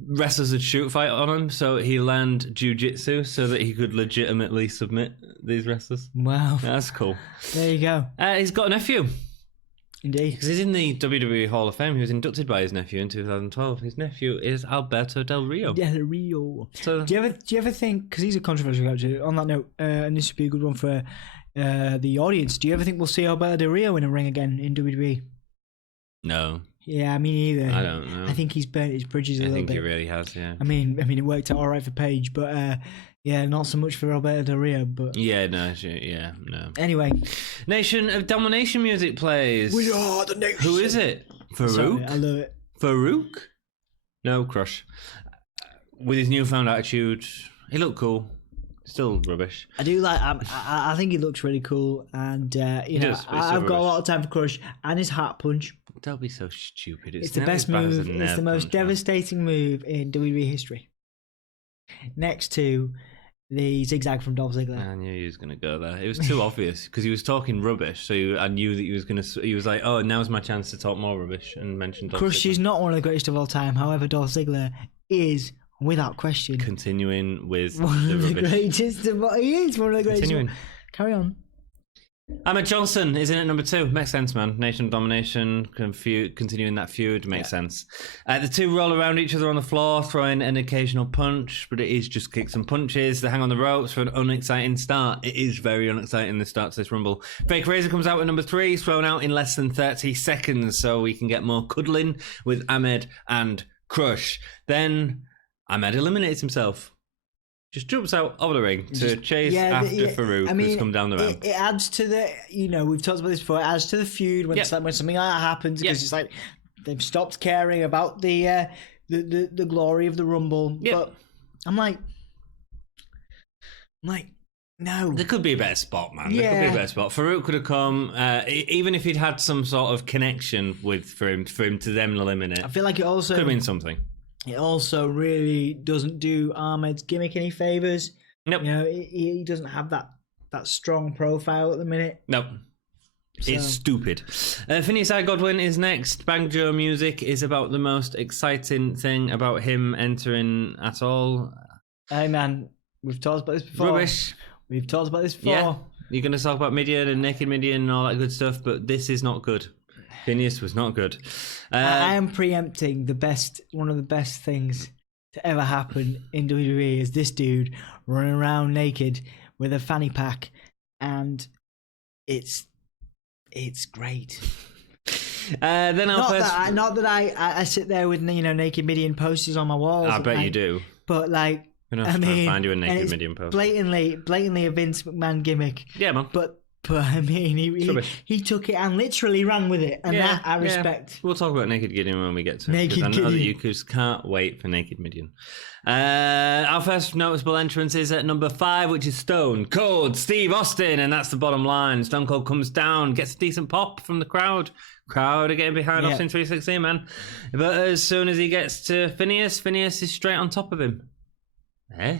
Wrestlers would shoot fight on him, so he learned jiu-jitsu so that he could legitimately submit these wrestlers. Wow. That's cool. There you go. He's got a nephew. Indeed. Because he's in the WWE Hall of Fame. He was inducted by his nephew in 2012. His nephew is Alberto Del Rio. Del Rio. So, do you ever think, because he's a controversial character, on that note, and this would be a good one for the audience, do you ever think we'll see Alberto Del Rio in a ring again in WWE? No. Yeah, me neither. I don't know. I think he's burnt his bridges a little bit. I think he really has, yeah. I mean, it worked out all right for Paige, but yeah, not so much for Alberto Del Rio. But no. Anyway, Nation of Domination music plays. We are the nation. Who is it? Farooq? Sorry, I love it. Farooq? No, Crush. With his newfound attitude, he looked cool. Still rubbish. I do like. I think he looks really cool, and I've got a lot of time for Crush and his heart punch. Don't be so stupid. It's the best move. It's the most devastating move in WWE history. Next to the zigzag from Dolph Ziggler. I knew he was going to go there. It was too obvious because he was talking rubbish. So I knew that he was going to. He was like, "Oh, now's my chance to talk more rubbish," and mention Dolph Crush Ziggler. is not one of the greatest of all time. However, Dolph Ziggler is, without question, continuing with one the of the rubbish. greatest. He is one of the greatest. Carry on. Ahmed Johnson is in at number 2. Makes sense, man. Nation domination, continuing that feud makes sense. The two roll around each other on the floor, throwing an occasional punch, but it is just kicks and punches. They hang on the ropes for an unexciting start. It is very unexciting, the start to this Rumble. Fake Razor comes out at number 3, thrown out in less than 30 seconds, so we can get more cuddling with Ahmed and Crush. Then Ahmed eliminates himself. Just jumps out of the ring to chase after Farooq, who's come down the ramp. It adds to the, we've talked about this before, it adds to the feud when, when something like that happens, because it's like they've stopped caring about the glory of the Rumble. But I'm like, no. There could be a better spot, man. There could be a better spot. Farooq could have come, even if he'd had some sort of connection for him to then eliminate. I feel like it also could have been something. It also really doesn't do Ahmed's gimmick any favours. Nope. He doesn't have that strong profile at the minute. Nope. So. It's stupid. Phineas I. Godwin is next. Banjo music is about the most exciting thing about him entering at all. Hey, man. We've talked about this before. Rubbish. We've talked about this before. Yeah. You're going to talk about Midian and Naked Midian and all that good stuff, but this is not good. Phineas was not good. I am preempting one of the best things to ever happen in WWE is this dude running around naked with a fanny pack, and it's great. Then not that I sit there with Naked Midian posters on my walls. I bet you do. But like, I mean, find you a Naked Midian poster. Blatantly a Vince McMahon gimmick. Yeah, man. But I mean, he took it and literally ran with it, and that I respect. We'll talk about Naked Gideon when we get to it. Naked I know Gideon. that you just can't wait for Naked Midian. Our first noticeable entrance is at number 5, which is Stone Cold Steve Austin, and that's the bottom line. Stone Cold comes down, gets a decent pop from the crowd. Crowd are getting behind Austin 316, man. But as soon as he gets to Phineas is straight on top of him. Eh?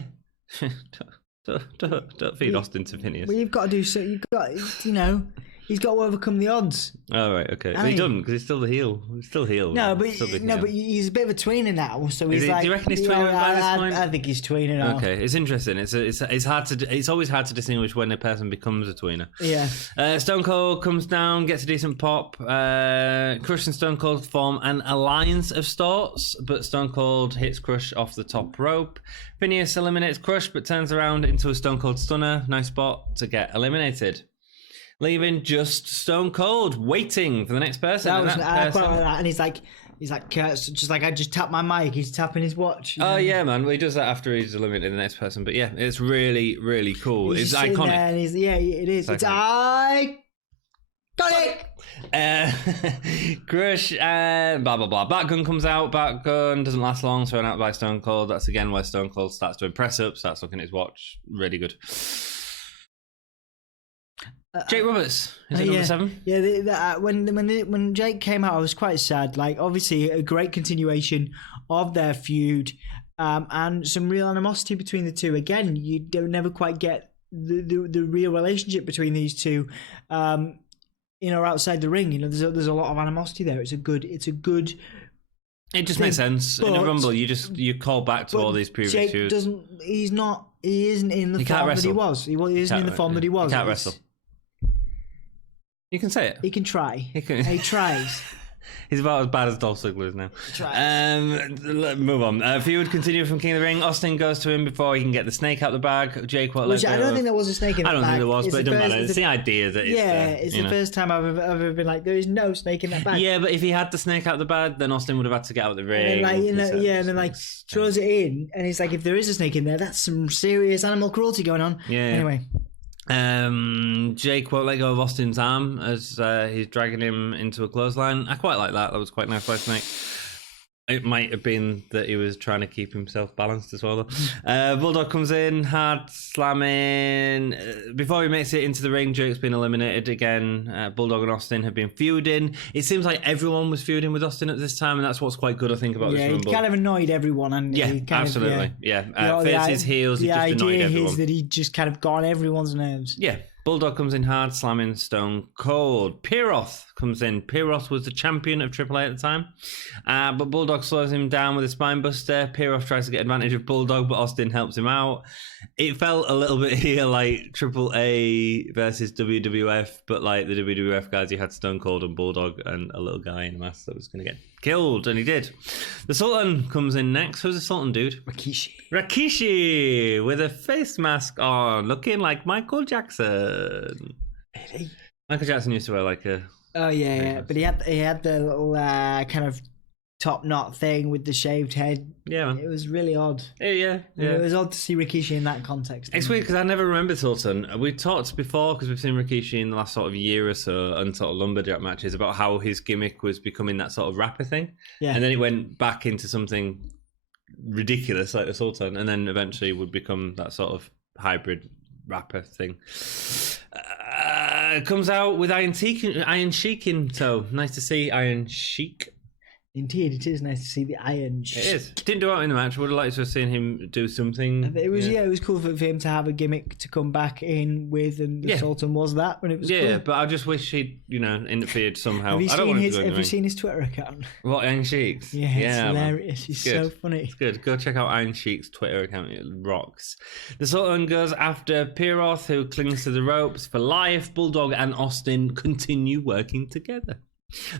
Don't feed Austin to Phineas. Well, you've got to do so. You've got, he's got to overcome the odds. Oh, right, okay. But he doesn't, because he's still the heel. He's still heel. No, but he's a bit of a tweener now. So he's like, do you reckon he's tweener by this point? I think he's tweener now. Okay, it's interesting. It's hard to. It's always hard to distinguish when a person becomes a tweener. Yeah. Stone Cold comes down, gets a decent pop. Crush and Stone Cold form an alliance of sorts, but Stone Cold hits Crush off the top rope. Phineas eliminates Crush, but turns around into a Stone Cold Stunner. Nice spot to get eliminated. Leaving just Stone Cold, waiting for the next person. I quite like that. And he's like, just like I just tapped my mic. He's tapping his watch. Oh yeah, man. Well, he does that after he's eliminated the next person. But yeah, it's really, really cool. It's iconic. And it is. It's iconic. Crush and blah blah blah. Batgun comes out. Batgun doesn't last long. Thrown out by Stone Cold. That's again where Stone Cold starts doing press ups. Starts looking at his watch. Really good. Jake Roberts is at number 7. Yeah, when Jake came out, I was quite sad. Like, obviously, a great continuation of their feud, and some real animosity between the two. Again, you don't never quite get the real relationship between these two. Outside the ring, there's a lot of animosity there. It's a good. It just makes sense. In a Rumble, you call back to all these previous feuds. He isn't in the form that he was. He isn't in the form that he was. He can't wrestle. You can say it. He can try. He tries. He's about as bad as Dolph Ziggler is now. Move on. Feud continue from King of the Ring. Austin goes to him before he can get the snake out the bag. Jake, I don't think there was a snake in the bag. I don't think there was, but it doesn't matter. It's the idea that it's there. It's the first time I've ever been like, there is no snake in that bag. Yeah, but if he had the snake out the bag, then Austin would have had to get out of the ring. And then throws it in, and he's like, if there is a snake in there, that's some serious animal cruelty going on. Yeah. Anyway. Jake won't let go of Austin's arm as he's dragging him into a clothesline. I quite like that. That was quite nice by Snake. It might have been that he was trying to keep himself balanced as well, though. Bulldog comes in, hard slamming. Before he makes it into the ring, Jake's been eliminated again. Bulldog and Austin have been feuding. It seems like everyone was feuding with Austin at this time, and that's what's quite good, I think, about this Rumble. Yeah, he kind of annoyed everyone. And absolutely. Faces, heels, he just annoyed everyone. The idea is that he just kind of got on everyone's nerves. Yeah. Bulldog comes in hard, slamming Stone Cold. Pierroth comes in. Pierroth was the champion of AAA at the time, but Bulldog slows him down with a spine buster. Pierroth tries to get advantage of Bulldog, but Austin helps him out. It felt a little bit here like AAA versus WWF, but like the WWF guys, you had Stone Cold and Bulldog and a little guy in a mask that was going to get killed, and he did. The Sultan comes in next. Who's the Sultan, dude? Rikishi with a face mask on, looking like Michael Jackson. Really? Michael Jackson used to wear like a... Oh, yeah. But he had the little kind of top knot thing with the shaved head. Yeah, man. It was really odd. Yeah. It was odd to see Rikishi in that context. It's weird because I never remember Sultan. We talked before, because we've seen Rikishi in the last sort of year or so and sort of lumberjack matches, about how his gimmick was becoming that sort of rapper thing. Yeah. And then it went back into something ridiculous like the Sultan, and then eventually would become that sort of hybrid rapper thing. Comes out with Iron Sheik in tow. Nice to see Iron Sheik. Indeed, it is nice to see the Iron Sheik. It is. Didn't do out in the match. Would have liked to have seen him do something. It was it was cool for him to have a gimmick to come back in with, and the Sultan was that when it was cool. But I just wish he'd interfered somehow. Have you seen his Twitter account? What, Iron Sheik's? Yeah, it's hilarious. He's so funny. It's good. Go check out Iron Sheik's Twitter account. It rocks. The Sultan goes after Pierroth, who clings to the ropes for life. Bulldog and Austin continue working together.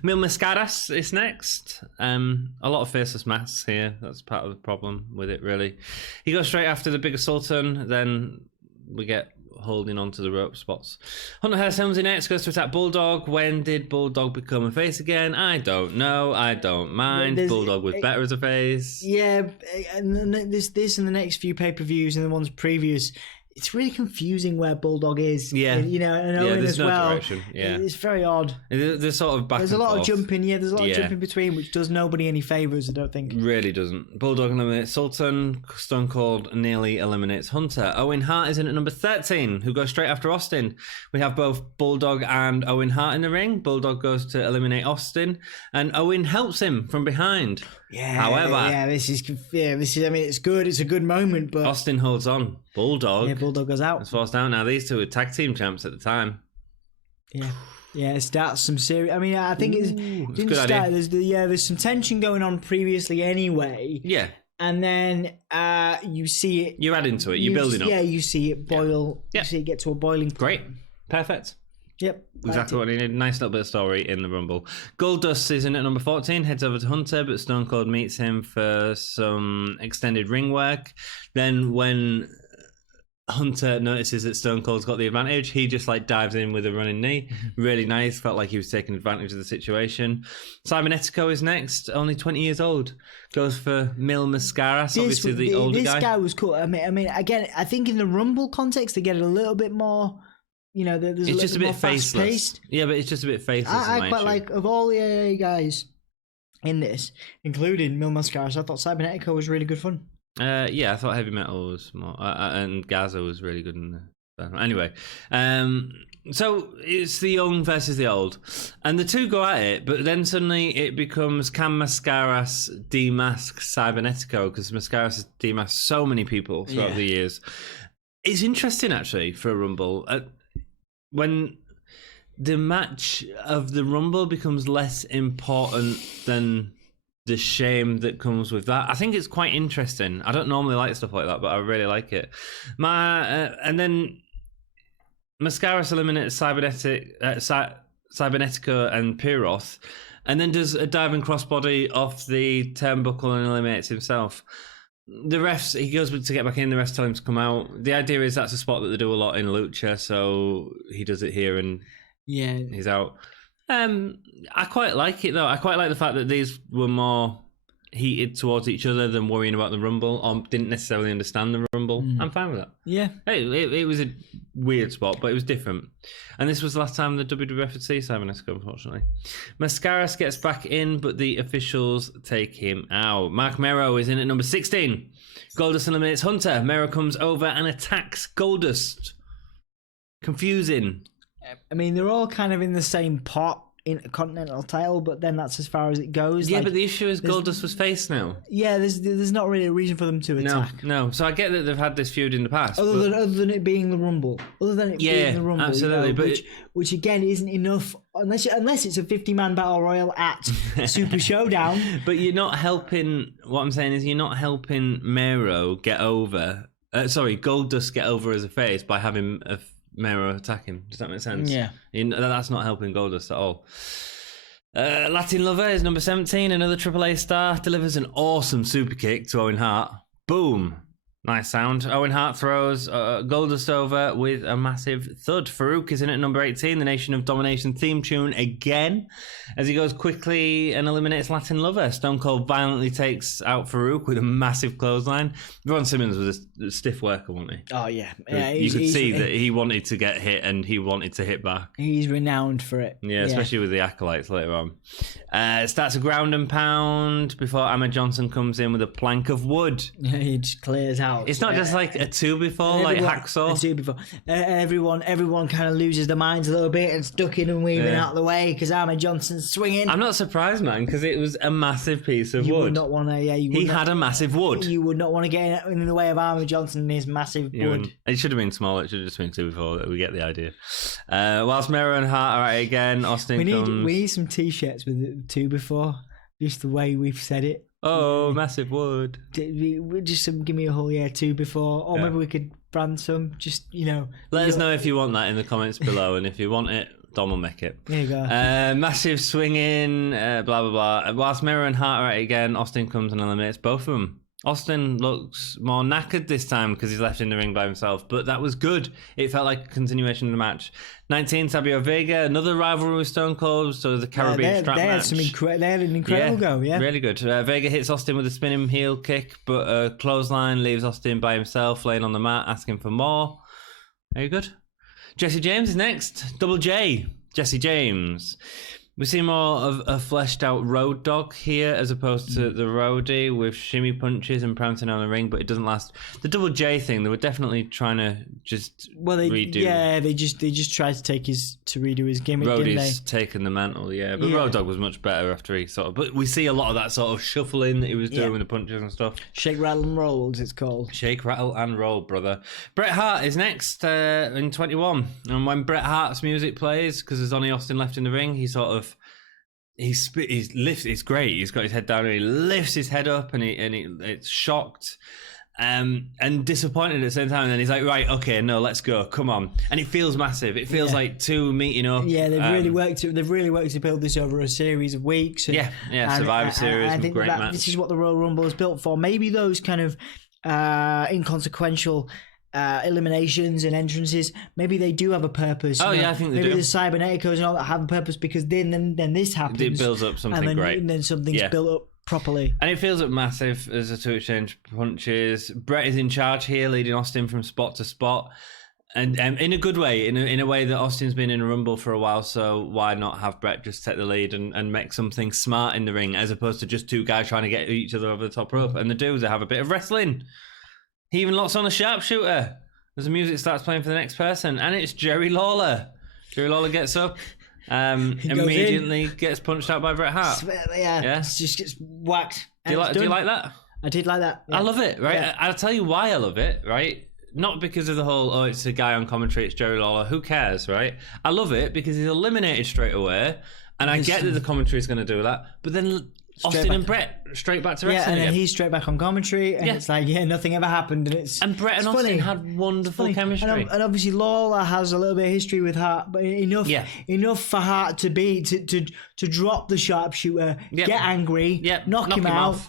Mil Mascaras is next. A lot of faceless masks here. That's part of the problem with it, really. He goes straight after the bigger Sultan. Then we get holding on to the rope spots. Hunter Hearst comes in next, goes to attack Bulldog. When did Bulldog become a face again? I don't know. I don't mind. Bulldog was better as a face. Yeah, and this and the next few pay-per-views and the ones previous, it's really confusing where Bulldog is. Yeah. And Owen as well. Direction. Yeah. It's very odd. There's sort of back There's and a lot forth. of jumping. Yeah, there's a lot of jumping between, which does nobody any favours, I don't think. Really doesn't. Bulldog eliminates Sultan. Stone Cold nearly eliminates Hunter. Owen Hart is in at number 13, who goes straight after Austin. We have both Bulldog and Owen Hart in the ring. Bulldog goes to eliminate Austin, and Owen helps him from behind. Yeah. However, this is. I mean, it's good. It's a good moment, but Austin holds on. Bulldog goes out. It's forced out. Now these two were tag team champs at the time. Yeah. It starts some serious. I mean, I think it didn't start. There's some tension going on previously anyway. Yeah. And then you see it. You add into it. You're building up. Yeah, you see it boil. Yeah. You see it get to a boiling point. Great. Perfect. Yep. Exactly what he needed. Nice little bit of story in the Rumble. Goldust is in at number 14, heads over to Hunter, but Stone Cold meets him for some extended ring work. Then when Hunter notices that Stone Cold's got the advantage, he just dives in with a running knee. Really nice. Felt like he was taking advantage of the situation. Cybernetico is next, only 20 years old. Goes for Mil Mascaras, obviously the older guy. This guy was cool. I mean, again, I think in the Rumble context, they get it a little bit more... there's it's just a bit faceless. Fast-paced. Yeah, but it's just a bit faceless. I quite like, of all the AA guys in this, including Mil Mascaras, I thought Cybernetico was really good fun. I thought Heavy Metal was more, and Gaza was really good in the. Anyway, so it's the young versus the old, and the two go at it, but then suddenly it becomes, can Mascaras demask Cybernetico, because Mascaras has demasked so many people throughout the years. It's interesting actually for a Rumble. When the match of the Rumble becomes less important than the shame that comes with that, I think it's quite interesting. I don't normally like stuff like that, but I really like it. And then Mascaras eliminates Cybernetico and Pierroth, and then does a diving crossbody off the turnbuckle and eliminates himself. The refs, he goes to get back in, the refs tell him to come out. The idea is that's a spot that they do a lot in Lucha, so he does it here and he's out. I quite like it though. I quite like the fact that these were more heated towards each other than worrying about the Rumble, or didn't necessarily understand the Rumble. I'm fine with that. Yeah. Hey, it was a weird spot, but it was different. And this was the last time the WWF would see Cybernetico, unfortunately. Mascaras gets back in, but the officials take him out. Mark Mero is in at number 16. Goldust eliminates Hunter. Mero comes over and attacks Goldust. Confusing. I mean, they're all kind of in the same pot Intercontinental title, but then that's as far as it goes. Yeah, but the issue is Goldust was face now. Yeah, there's not really a reason for them to attack. No. So I get that they've had this feud in the past. Other than it being the Rumble. Absolutely. But which again isn't enough unless it's a 50-man battle royal at Super Showdown. But you're not helping. What I'm saying is you're not helping Mero get over. Goldust get over as a face by having Mero attack him. Does that make sense? Yeah. That's not helping Goldust at all. Latin Lover is number 17. Another AAA star. Delivers an awesome super kick to Owen Hart. Boom. Nice sound. Owen Hart throws Goldust over with a massive thud. Farooq is in at number 18. The Nation of Domination theme tune again. As he goes quickly and eliminates Latin Lover. Stone Cold violently takes out Farooq with a massive clothesline. Ron Simmons was a stiff worker, wasn't he? Oh, yeah. You could see that he wanted to get hit and he wanted to hit back. He's renowned for it. Yeah, especially with the acolytes later on. Starts a ground and pound before Ahmed Johnson comes in with a plank of wood. He just clears out. It's not just like a 2x4, like hacksaw. A 2x4. Everyone kind of loses their minds a little bit and ducking and weaving out of the way because Ahmed Johnson's swinging. I'm not surprised, man, because it was a massive piece of wood. You would not want to. Yeah, he had a massive wood. You would not want to get in the way of Ahmed Johnson and his massive wood. It should have been smaller. It should have just been 2x4. We get the idea. Whilst Mero and Hart are at it again, Austin comes. We need some t-shirts with 2x4. Just the way we've said it. Oh, massive wood. Just give me a whole 2x4, or maybe we could brand some. Just let us know if you want that in the comments below, and if you want it, Dom will make it. There you go. Massive swinging, blah blah blah. Whilst Mero and Hart are at it again, Austin comes and eliminates both of them. Austin looks more knackered this time because he's left in the ring by himself, but that was good. It felt like a continuation of the match. 19, Sabio Vega, another rivalry with Stone Cold, so the Caribbean strap match. They had an incredible go, yeah. Really good. Vega hits Austin with a spinning heel kick, but a clothesline leaves Austin by himself, laying on the mat, asking for more. Very good. Jesse James is next. Double J, Jesse James. We see more of a fleshed out road dog here as opposed to the roadie with shimmy punches and prancing on the ring, but it doesn't last. The Double J thing, they were definitely trying to just redo. Yeah, they just tried to redo his gimmick, didn't they? Roadie's taken the mantle, yeah. But Road Dogg was much better after he but we see a lot of that sort of shuffling that he was doing with the punches and stuff. Shake, rattle and roll, as it's called. Shake, rattle and roll, brother. Bret Hart is next in 21. And when Bret Hart's music plays, because there's only Austin left in the ring, he sort of he lifts. It's great. He's got his head down and he lifts his head up, and it's shocked and disappointed at the same time. And then he's like, right, okay, no, let's go, come on. And it feels massive. It feels like two meeting up. Yeah, they've really worked to build this over a series of weeks. And, Survivor Series. I think great match. This is what the Royal Rumble is built for. Maybe those kind of inconsequential eliminations and entrances, maybe they do have a purpose. I think they do. Maybe the Cyberneticos and all that have a purpose, because then this happens. It builds up something great. And then something's built up properly. And it feels up massive as the two exchange punches. Bret is in charge here, leading Austin from spot to spot. And in a good way, in a way that Austin's been in a Rumble for a while, so why not have Bret just take the lead and make something smart in the ring, as opposed to just two guys trying to get each other over the top rope. And they have a bit of wrestling. He even locks on a sharpshooter as the music starts playing for the next person, and it's Jerry Lawler. Jerry Lawler gets up, immediately gets punched out by Bret Hart. Yeah. Just gets whacked. Do you like that? I did like that. Yeah. I love it, right? Yeah. I'll tell you why I love it, right? Not because of the whole, it's a guy on commentary, it's Jerry Lawler, who cares, right? I love it because he's eliminated straight away, and I get that the commentary is going to do that, but then Austin and Bret straight back to wrestling. Yeah, and then he's straight back on commentary, and it's like, nothing ever happened, and Bret and Austin had wonderful chemistry. And obviously Lawler has a little bit of history with Hart, but enough for Hart to drop the sharpshooter, get angry, knock him out.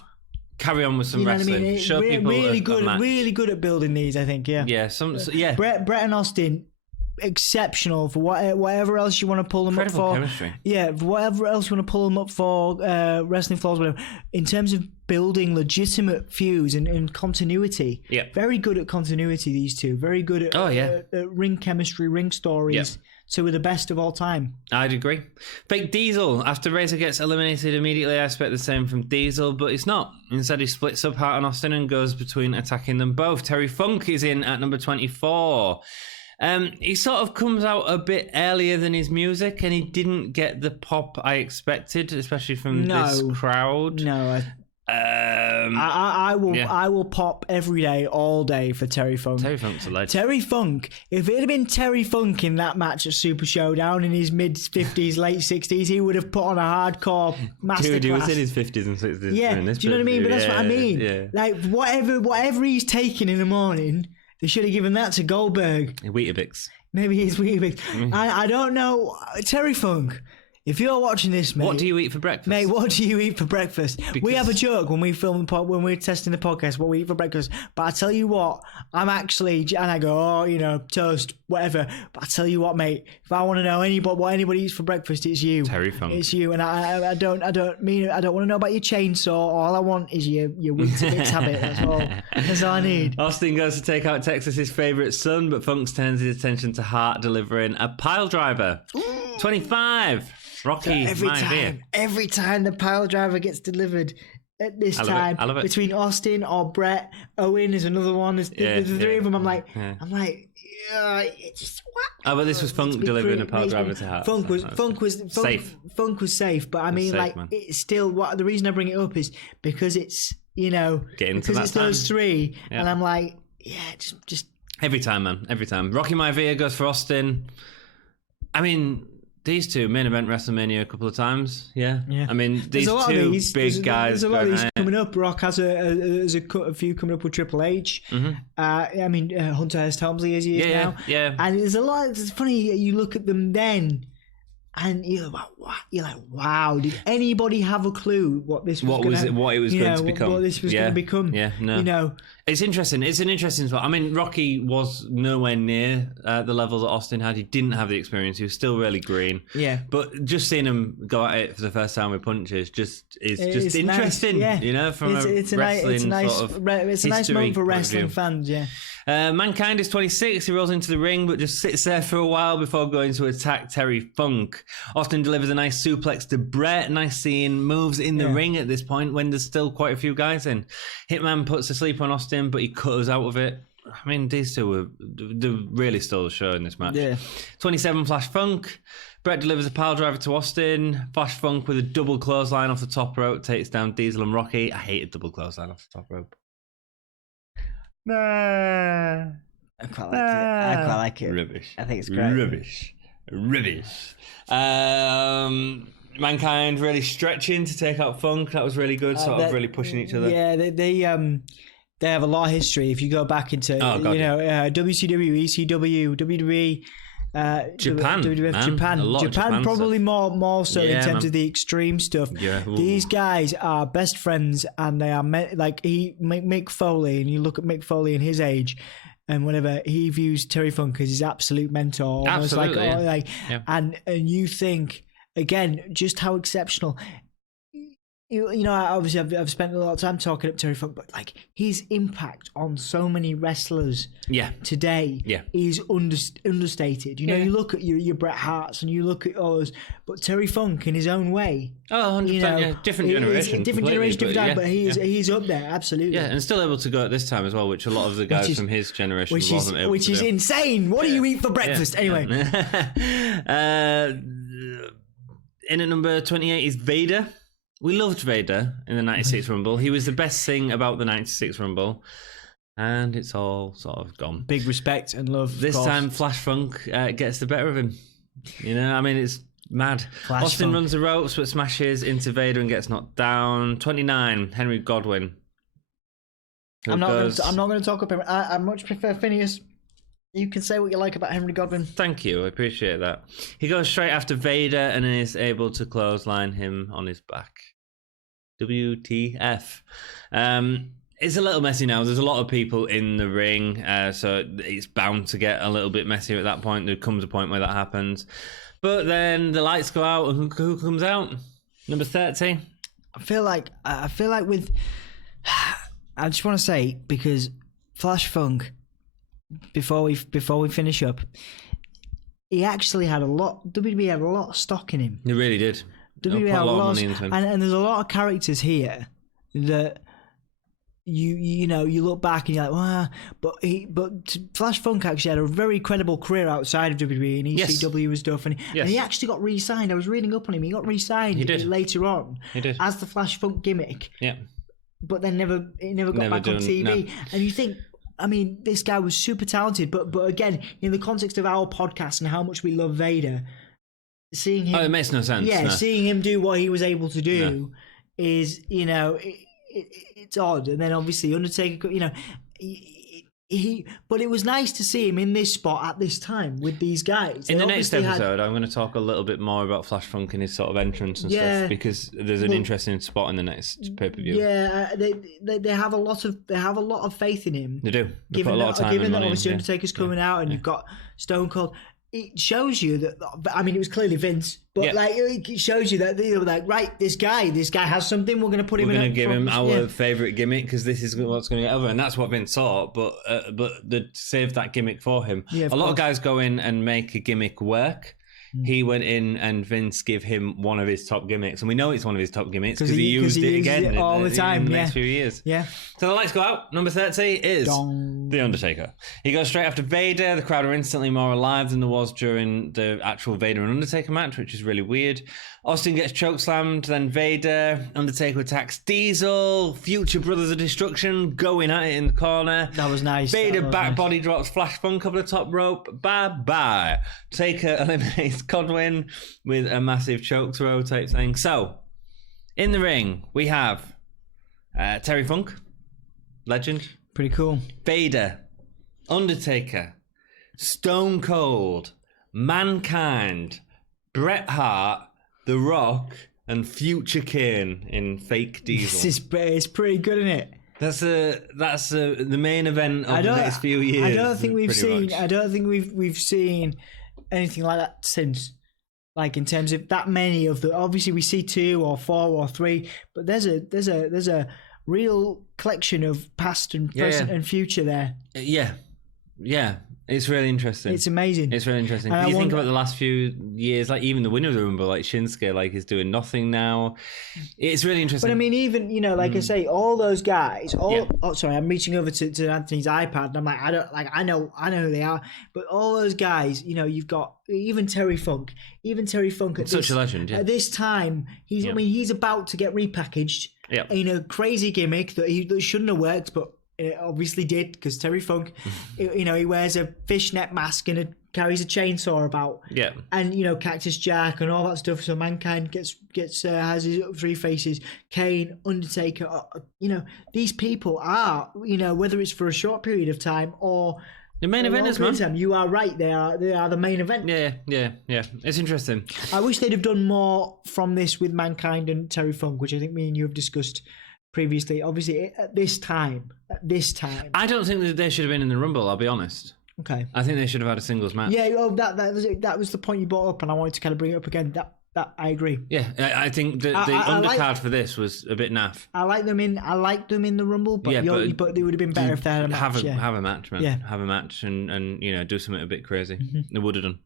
Carry on with some wrestling. I mean? Show people really good at building these, I think. Bret and Austin, exceptional for whatever else you want to pull them up for. Chemistry. Yeah, whatever else you want to pull them up for, wrestling flaws, whatever. In terms of building legitimate feuds and continuity, very good at continuity. These two, very good at ring chemistry, ring stories. Yep. So we're the best of all time. I'd agree. Fake Diesel. After Razor gets eliminated immediately, I expect the same from Diesel, but it's not. Instead, he splits up Hart and Austin and goes between attacking them both. Terry Funk is in at number 24. He sort of comes out a bit earlier than his music, and he didn't get the pop I expected, especially from this crowd. No, I will pop every day, all day for Terry Funk. Terry Funk's a legend. Terry Funk. If it had been Terry Funk in that match at Super Showdown in his mid-50s, late 60s, he would have put on a hardcore masterclass. Dude, he was in his 50s and 60s. Yeah, do you know what I mean? But that's what I mean. Yeah. Like, whatever he's taking in the morning, they should have given that to Goldberg. Weetabix. Maybe he's Weetabix. I don't know. Terry Funk. If you're watching this, mate... What do you eat for breakfast? Mate, what do you eat for breakfast? Because... We have a joke when we film when we're testing the podcast, what we eat for breakfast. But I tell you what, I'm actually... And I go, toast, whatever. But I tell you what, mate, if I want to know what anybody eats for breakfast, it's you. Terry Funk. It's you. And I don't want to know about your chainsaw. All I want is your Weetabix habit. That's all I need. Austin goes to take out Texas's favourite son, but Funk turns his attention to Hart delivering a pile driver. 25. Rocky, every time the pile driver gets delivered at this time, I love it. Between Austin or Brett, Owen is another one. There's the three of them. I'm like, it's just what? Oh, but this was Funk delivering a pile driver to Hart. Funk was safe. Funk was safe, but I mean, safe, it's still what the reason I bring it up is because it's because it's those three, and I'm like, just every time, man, every time. Rocky Maivia goes for Austin. I mean. These two main event WrestleMania a couple of times, yeah. I mean, these two big guys. There's a lot of these coming up. Rock has a few coming up with Triple H. Mm-hmm. I mean, Hunter S. Helmsley as he is now. Yeah. And there's a lot. It's funny. You look at them then, and you're like, what? You're like, wow. Did anybody have a clue what this was? What it was going to become? What this was going to become? Yeah. No. It's interesting. It's an interesting spot. I mean, Rocky was nowhere near the levels that Austin had. He didn't have the experience. He was still really green. Yeah. But just seeing him go at it for the first time with punches is interesting. Nice. From it's a nice moment for wrestling fans. Yeah. Mankind is 26. He rolls into the ring, but just sits there for a while before going to attack Terry Funk. Austin delivers a nice suplex to Brett. Nice seeing moves in the ring at this point when there's still quite a few guys in. Hitman puts a sleep on Austin, but he cut us out of it. I mean, these two they really stole the show in this match. Yeah. 27 Flash Funk. Brett delivers a pile driver to Austin. Flash Funk with a double clothesline off the top rope takes down Diesel and Rocky. I hated double clothesline off the top rope. I quite like it. Rubbish. I think it's great. Rubbish. Mankind really stretching to take out Funk. That was really good. Sort of really pushing each other. Yeah, they have a lot of history. If you go back into WCW, ECW, WWE, Japan, Japan probably more so in terms of the extreme stuff. Yeah, these guys are best friends, and they are like Mick Foley, and you look at Mick Foley and his age. And whenever he views Terry Funk as his absolute mentor, absolutely, and you think again just how exceptional. Obviously I've spent a lot of time talking up Terry Funk, but like his impact on so many wrestlers today is understated. You look at your Bret Harts and you look at others, but Terry Funk in his own way. Oh, 100%, different generation. Different generation, but he's up there, absolutely. Yeah, and still able to go at this time as well, which a lot of the guys from his generation wasn't able to do. Which is insane. What do you eat for breakfast? Anyway. In at number 28 is Vader. We loved Vader in the 96 Rumble. He was the best thing about the 96 Rumble. And it's all sort of gone. Big respect and love. This time, Flash Funk gets the better of him. I mean, it's mad. Austin runs the ropes, but smashes into Vader and gets knocked down. 29, Henry Godwin. I'm not going to talk up him. I much prefer Phineas. You can say what you like about Henry Godwin. Thank you. I appreciate that. He goes straight after Vader and is able to clothesline him on his back. WTF. It's a little messy now. There's a lot of people in the ring, so it's bound to get a little bit messier at that point. There comes a point where that happens. But then the lights go out, and who comes out? Number 30. I feel like with... I just want to say, because Flash Funk, before we finish up, he actually had WWE had a lot of stock in him. He really did. WWE had a lot of money into him. And there's a lot of characters here that you know, you look back and you're like, wow, but Flash Funk actually had a very credible career outside of WWE and ECW and stuff, and he actually got re-signed. I was reading up on him. He got re-signed later on as the Flash Funk gimmick. Yeah. But then never got back on TV. No. And you think, I mean, this guy was super talented, but again, in the context of our podcast and how much we love Vader, seeing him... Oh, it makes no sense. Yeah, seeing him do what he was able to do is, you know... It's odd. And then obviously Undertaker, you know, but it was nice to see him in this spot at this time with these guys. In the next episode, I'm going to talk a little bit more about Flash Funk and his sort of entrance and stuff, because there's an interesting spot in the next pay-per-view. Yeah, they have a lot of faith in him. They do. They put a lot of time and money. Given that obviously Undertaker's coming out and you've got Stone Cold. It shows you that, I mean, it was clearly Vince, but like it shows you that they were like, right, this guy has something. We're going to put him. We're going to give him our favorite gimmick because this is what's going to get over, and that's what Vince thought. But they saved that gimmick for him. Yeah, a lot of guys go in and make a gimmick work. He went in and Vince gave him one of his top gimmicks. And we know it's one of his top gimmicks because he used it again all the time in the next few years. Yeah. So the lights go out. Number 30 is The Undertaker. He goes straight after Vader. The crowd are instantly more alive than there was during the actual Vader and Undertaker match, which is really weird. Austin gets chokeslammed, then Vader. Undertaker attacks Diesel. Future Brothers of Destruction going at it in the corner. That was nice. Vader body drops Flash Funk over the top rope. Bye-bye. Taker eliminates Godwin with a massive choke throw type thing. So, in the ring, we have Terry Funk, legend. Pretty cool. Vader, Undertaker, Stone Cold, Mankind, Bret Hart, The Rock, and Future Kane in fake Diesel. It's pretty good, isn't it? That's the main event of the next few years. I don't think we've seen anything like that since. Like in terms of that many of the, obviously we see 2 or 4 or 3, but there's a real collection of past and present and future there. Yeah. It's really interesting. It's amazing. It's really interesting. You think about the last few years, like even the winner of the Rumble, like Shinsuke, like is doing nothing now. It's really interesting. But I mean, even, you know, like I say, all those guys, oh, sorry, I'm reaching over to Anthony's iPad and I'm like, I know who they are. But all those guys, you know, you've got even Terry Funk at such a legend, at this time, I mean, he's about to get repackaged in a crazy gimmick that shouldn't have worked, but it obviously did, because Terry Funk, you know, he wears a fishnet mask and carries a chainsaw about. Yeah. And, you know, Cactus Jack and all that stuff. So Mankind has his 3 faces. Kane, Undertaker, you know, these people are, you know, whether it's for a short period of time or the main eventers, man. You are right. They are the main event. Yeah. It's interesting. I wish they'd have done more from this with Mankind and Terry Funk, which I think me and you have discussed previously. Obviously, at this time. I don't think that they should have been in the Rumble, I'll be honest. Okay. I think they should have had a singles match. Yeah, that was the point you brought up, and I wanted to kind of bring it up again. That I agree. Yeah, I think the undercard for this was a bit naff. I like them in the Rumble, but they would have been better if they had a match. Have a match, man. Yeah. Have a match and you know, do something a bit crazy. Mm-hmm. They would have done.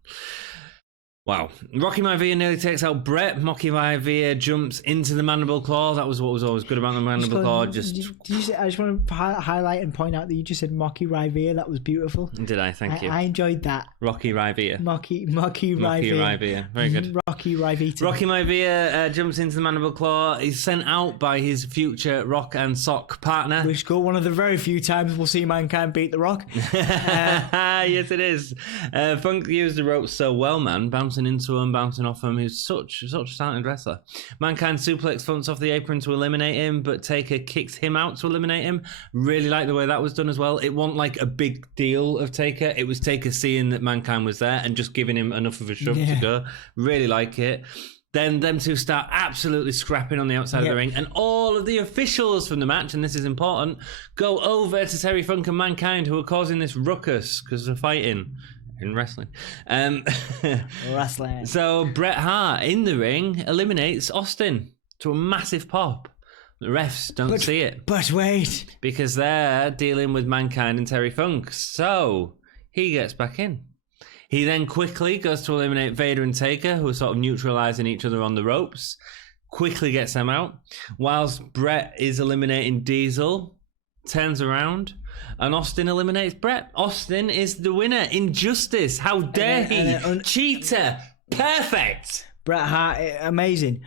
Wow. Rocky Maivia nearly takes out Brett. Rocky Maivia jumps into the mandible claw. That was what was always good about the mandible claw. I just want to highlight and point out that you just said Rocky Maivia. That was beautiful. Did I? Thank you. I enjoyed that. Rocky Maivia. Rocky Maivia. Very good. Rocky Maivia. Rocky Maivia jumps into the mandible claw. He's sent out by his future Rock and Sock partner. Which is one of the very few times we'll see Mankind beat The Rock. Yes, it is. Funk used the ropes so well, man. Bouncing into him, bouncing off him. He's such a talented wrestler. Mankind suplex Funk off the apron to eliminate him, but Taker kicks him out to eliminate him. Really like the way that was done as well. It wasn't like a big deal of Taker. It was Taker seeing that Mankind was there and just giving him enough of a shove to go. Really like it. Then them two start absolutely scrapping on the outside of the ring, and all of the officials from the match, and this is important, go over to Terry Funk and Mankind, who are causing this ruckus because they're fighting in wrestling. Wrestling. So Bret Hart in the ring eliminates Austin to a massive pop. The refs don't see it. But wait. Because they're dealing with Mankind and Terry Funk. So he gets back in. He then quickly goes to eliminate Vader and Taker, who are sort of neutralizing each other on the ropes. Quickly gets them out. Whilst Bret is eliminating Diesel, turns around, and Austin eliminates Bret. Austin is the winner. Injustice. How dare he? Cheater. Perfect. Bret Hart, amazing.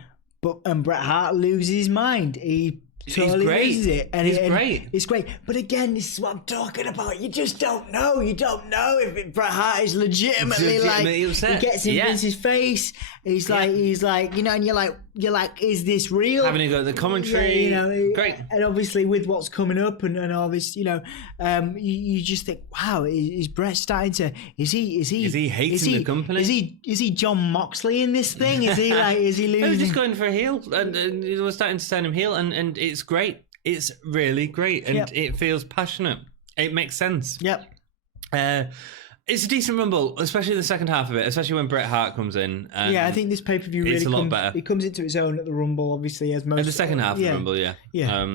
And Bret Hart loses his mind. He totally loses it. And he's great. It's great. But again, this is what I'm talking about. You just don't know. You don't know if Bret Hart is legitimately upset. He gets in Vince's face. He's like, you know, and you're like, is this real? Having to go to the commentary. Yeah, you know, great. And obviously with what's coming up and all this, you know, you just think, wow, is Bret starting to? Is he hating the company? Is he John Moxley in this thing? Is he losing? He was just going for a heel, and he was starting to turn him heel, and it's great. It's really great, and it feels passionate. It makes sense. Yep. It's a decent Rumble, especially the second half of it, especially when Bret Hart comes in. Yeah, I think this pay-per-view really lot better. It comes into its own at the Rumble, obviously, as most... At the second half of the Rumble, yeah.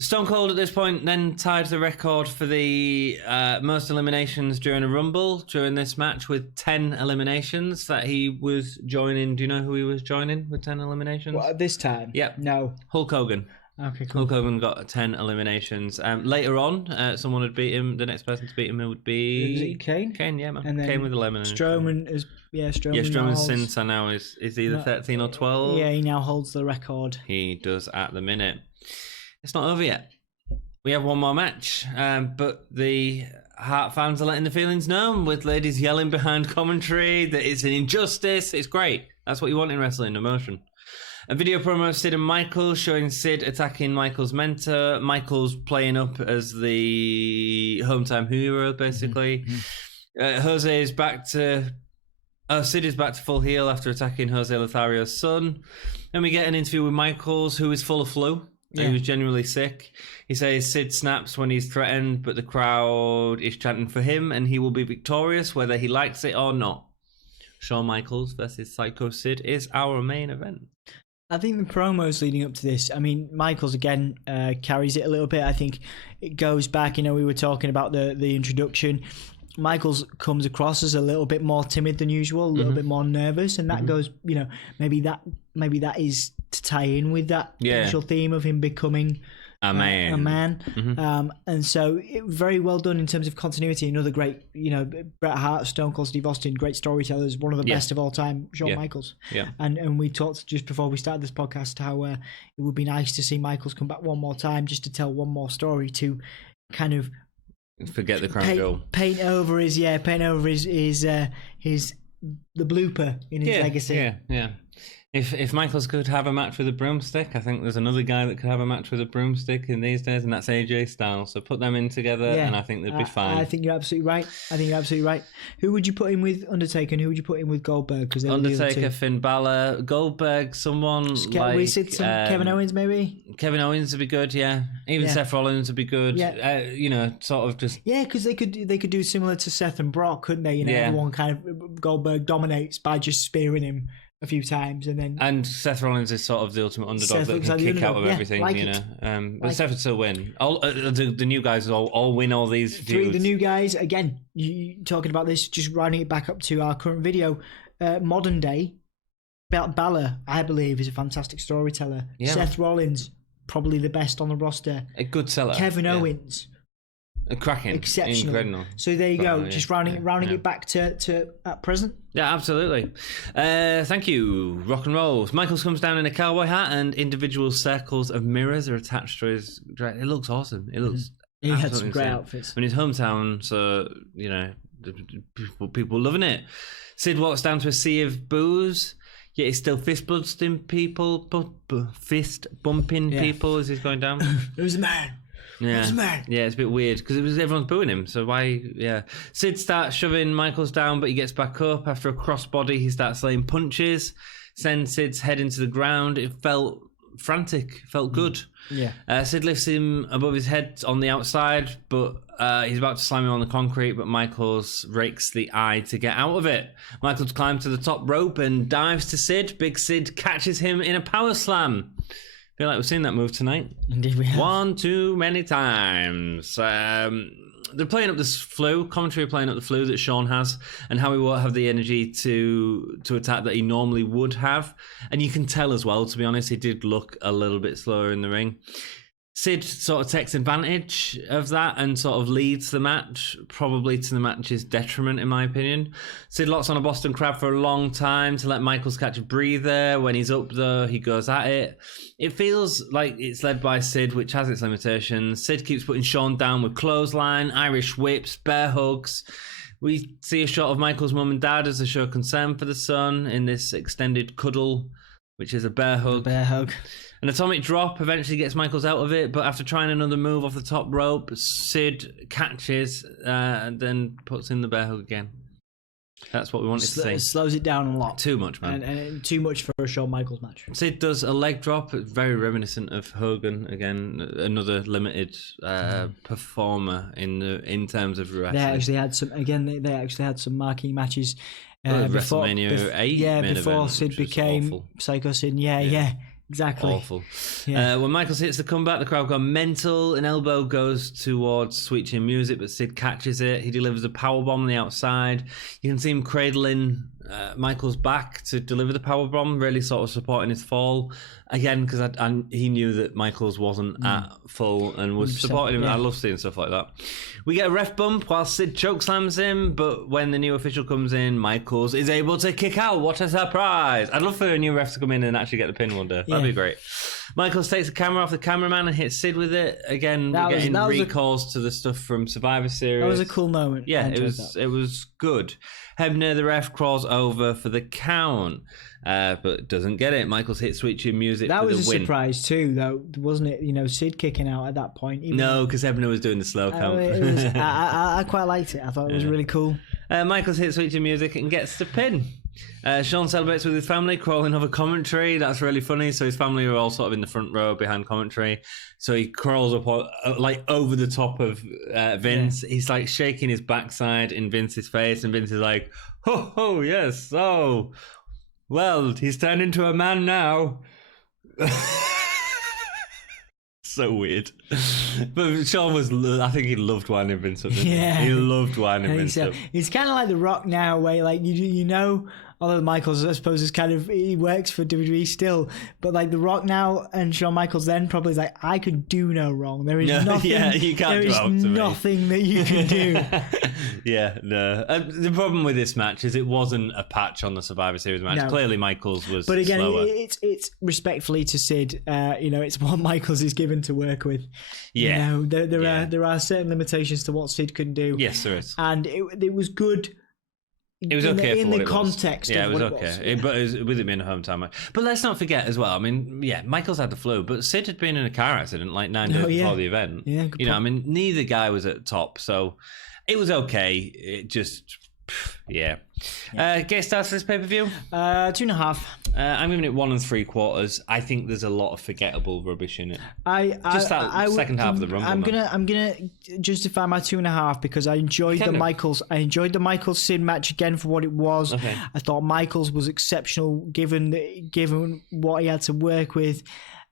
Stone Cold at this point then tied the record for the most eliminations during a Rumble during this match with 10 eliminations that he was joining. Do you know who he was joining with 10 eliminations? What, at this time? Yep. No. Hulk Hogan. Okay, cool. Hulk Hogan got 10 eliminations. Later on, someone would beat him. The next person to beat him would be... Was it Kane? Kane, yeah, man. And then Kane with 11. Strowman is... Yeah, Strowman. Yeah, Strowman since I now is either 13 or 12. Yeah, he now holds the record. He does at the minute. It's not over yet. We have one more match, but the Hart fans are letting the feelings known with ladies yelling behind commentary that it's an injustice. It's great. That's what you want in wrestling, emotion. A video promo of Sid and Michaels showing Sid attacking Michaels' mentor. Michaels playing up as the hometown hero, basically. Jose is back to... Sid is back to full heel after attacking Jose Lothario's son. Then we get an interview with Michaels, who is full of flu. Yeah. He was genuinely sick. He says Sid snaps when he's threatened, but the crowd is chanting for him, and he will be victorious whether he likes it or not. Shawn Michaels versus Psycho Sid is our main event. I think the promos leading up to this, I mean, Michaels again carries it a little bit. I think it goes back, you know, we were talking about the introduction. Michaels comes across as a little bit more timid than usual, a little bit more nervous, and that goes, you know, maybe that is to tie in with that initial theme of him becoming a man. And so it very well done in terms of continuity. Another great, you know, Bret Hart, Stone Cold Steve Austin, great storytellers, one of the best of all time, Shawn Michaels. Yeah. And we talked just before we started this podcast how it would be nice to see Michaels come back one more time just to tell one more story to kind of forget the crown jewel. Paint over his the blooper in his legacy. Yeah. If Michaels could have a match with a broomstick, I think there's another guy that could have a match with a broomstick in these days, and that's AJ Styles. So put them in together, and I think they'd be fine. I think you're absolutely right. Who would you put in with Undertaker, and who would you put in with Goldberg? Because Undertaker, Finn Balor, Goldberg, someone like... We said Kevin Owens, maybe? Kevin Owens would be good, yeah. Even Seth Rollins would be good. Yeah. You know, sort of just... Yeah, because they could do similar to Seth and Brock, couldn't they? You know, everyone kind of... Goldberg dominates by just spearing him a few times, and Seth Rollins is sort of the ultimate underdog that can kick out of everything, you know. But Seth would still win. All the new guys all win all these feuds. The new guys again. You talking about this? Just rounding it back up to our current video. Modern day, Balor, I believe, is a fantastic storyteller. Yeah. Seth Rollins, probably the best on the roster. A good seller. Kevin Owens. Cracking, exceptional, incredible. So there you go. Just rounding it back to at present. Yeah, absolutely. Thank you. Rock and rolls. Michaels comes down in a cowboy hat, and individual circles of mirrors are attached to his dress. It looks awesome. It looks. He had some great outfits. In his hometown, so you know, people loving it. Sid walks down to a sea of booze. Yet he's still fist bumping people as he's going down. Who's the man? Yeah, it's a bit weird because everyone's booing him. So why? Yeah, Sid starts shoving Michaels down, but he gets back up after a crossbody. He starts laying punches, sends Sid's head into the ground. It felt frantic, felt good. Yeah. Sid lifts him above his head on the outside, but he's about to slam him on the concrete. But Michaels rakes the eye to get out of it. Michaels climbs to the top rope and dives to Sid. Big Sid catches him in a power slam. I feel like we've seen that move tonight. Indeed we have. One too many times. They're playing up this flu, commentary playing up the flu that Shawn has, and how he won't have the energy to attack that he normally would have. And you can tell as well, to be honest, he did look a little bit slower in the ring. Sid sort of takes advantage of that and sort of leads the match, probably to the match's detriment, in my opinion. Sid locks on a Boston Crab for a long time to let Michaels catch a breather. When he's up, though, he goes at it. It feels like it's led by Sid, which has its limitations. Sid keeps putting Sean down with clothesline, Irish whips, bear hugs. We see a shot of Michaels' mum and dad as they show concern for the son in this extended cuddle, which is a bear hug. Bear hug. An atomic drop eventually gets Michaels out of it, but after trying another move off the top rope, Sid catches and then puts in the bear hug again. That's what we wanted to see. It slows it down a lot. Too much, man. And too much for a Shawn Michaels match. Sid does a leg drop, very reminiscent of Hogan. Again, another limited performer in terms of wrestling. They actually had some. Again, they actually had some marquee matches. WrestleMania 8. Yeah, main before event, Sid became awful. Psycho Sid. Yeah. Exactly. Awful. Yeah. When Michaels hits the comeback, the crowd go mental. An elbow goes towards Sweet Chin Music, but Sid catches it. He delivers a powerbomb on the outside. You can see him cradling Michaels back to deliver the powerbomb, really sort of supporting his fall. Again, because he knew that Michaels wasn't at full and was supporting him. Yeah. I love seeing stuff like that. We get a ref bump while Sid chokeslams him, but when the new official comes in, Michaels is able to kick out. What a surprise. I'd love for a new ref to come in and actually get the pin one day. That'd be great. Michaels takes the camera off the cameraman and hits Sid with it. Again, we're getting recalls to the stuff from Survivor Series. That was a cool moment. Yeah, it was good. Hebner, the ref, crawls over for the count, but doesn't get it. Michaels hits Sweet Chin Music for the win. That was a surprise too, though, wasn't it? Sid kicking out at that point. No, because Hebner was doing the slow count. I quite liked it. I thought it was really cool. Michaels hits Sweet Chin Music and gets the pin. Sean celebrates with his family, crawling over commentary. That's really funny. So his family are all sort of in the front row behind commentary. So he crawls up like over the top of Vince. Yeah. He's like shaking his backside in Vince's face, and Vince is like, "Oh, yes. Oh, well, he's turned into a man now." So weird. But Sean I think he loved winding Vince up. He loved winding Vince up. He's kind of like The Rock now, where like although Michaels, I suppose, is kind of, he works for WWE still, but like The Rock now and Shawn Michaels then probably is like, I could do no wrong. There is nothing. Yeah, you can't do nothing that you can do. Yeah, no. The problem with this match is it wasn't a patch on the Survivor Series match. No. Clearly, Michaels was. But again, slower. It's respectfully to Sid. It's what Michaels is given to work with. Yeah, there are certain limitations to what Sid can do. Yes, there is, and it was good. It was okay in the context. Yeah, it was okay. But it was, with it being a hometown match. But let's not forget as well. I mean, Michaels had the flu, but Sid had been in a car accident like 9 days before the event. Yeah, I mean, neither guy was at top, so it was okay. It just, guest stars for this pay-per-view? 2.5. I'm giving it 1 3/4. I think there's a lot of forgettable rubbish in it. Second half of the Rumble. I'm gonna justify my 2.5 because I enjoyed the Michaels. I enjoyed the Michaels Sid match again for what it was. Okay. I thought Michaels was exceptional given what he had to work with.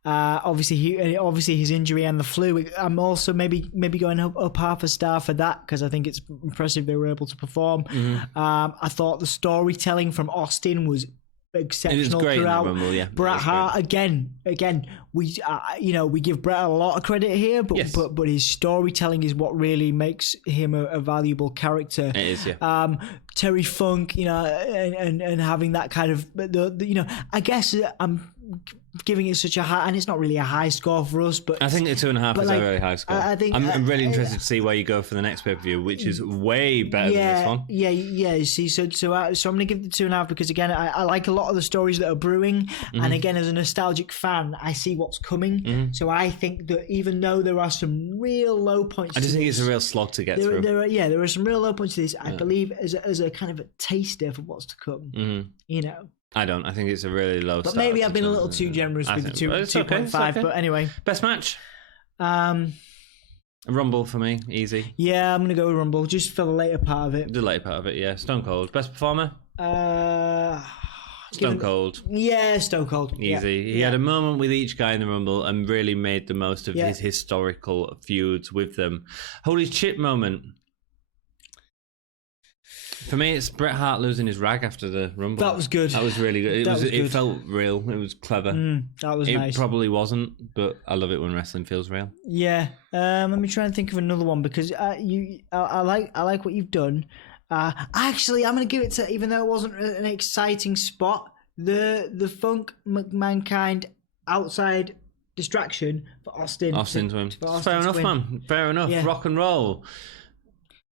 Obviously his injury and the flu. I'm also maybe going up half a star for that because I think it's impressive they were able to perform. Mm-hmm. I thought the storytelling from Austin was exceptional. It was great throughout. in the Rumble, yeah. Bret Hart again. We give Bret a lot of credit here, but his storytelling is what really makes him a valuable character. It is, yeah. Terry Funk, and having that kind of I guess I'm giving it such a high, and it's not really a high score for us, but I think the 2.5 is a very high score. I think I'm really interested to see where you go for the next pay-per-view, which is way better than this one. Yeah. You see, so I'm going to give it the 2.5 because again, I like a lot of the stories that are brewing, and again, as a nostalgic fan, I see what's coming. So I think that even though there are some real low points, I just think it's a real slog to get through. There are some real low points to this. I believe as a kind of a taster for what's to come. I don't. I think it's a really low but maybe I've been a little too generous with the 2.5. But anyway. Best match? Rumble for me. Easy. Yeah, I'm going to go with Rumble. Just for the later part of it. The later part of it, yeah. Stone Cold. Best performer? Stone Cold. Yeah, Stone Cold. Easy. He had a moment with each guy in the Rumble and really made the most of his historical feuds with them. Holy shit moment. For me, it's Bret Hart losing his rag after the Rumble. That was good. That was really good. It felt real. It was clever. That was nice. It probably wasn't, but I love it when wrestling feels real. Yeah. Let me try and think of another one because I like what you've done. Actually, I'm going to give it to, even though it wasn't an exciting spot, the Funk Mankind outside distraction for Austin. Austin to win. Fair enough, man. Fair enough. Yeah. Rock and roll.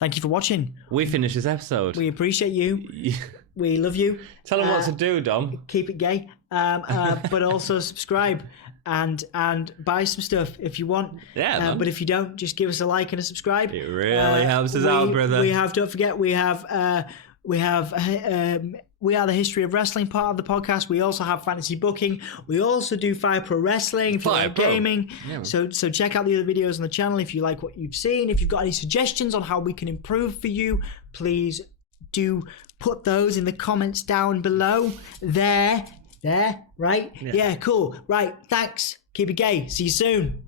Thank you for watching. We finished this episode. We appreciate you. We love you. Tell them what to do, Dom. Keep it gay. But also subscribe and buy some stuff if you want. Yeah, but if you don't, just give us a like and a subscribe. It really helps us out, brother. Don't forget, we are the History of Wrestling part of the podcast. We also have fantasy booking. We also do Fire Pro Wrestling if you like gaming. Yeah. So check out the other videos on the channel if you like what you've seen. If you've got any suggestions on how we can improve for you, please do put those in the comments down below. There, right? Yeah, cool. Right, thanks. Keep it gay. See you soon.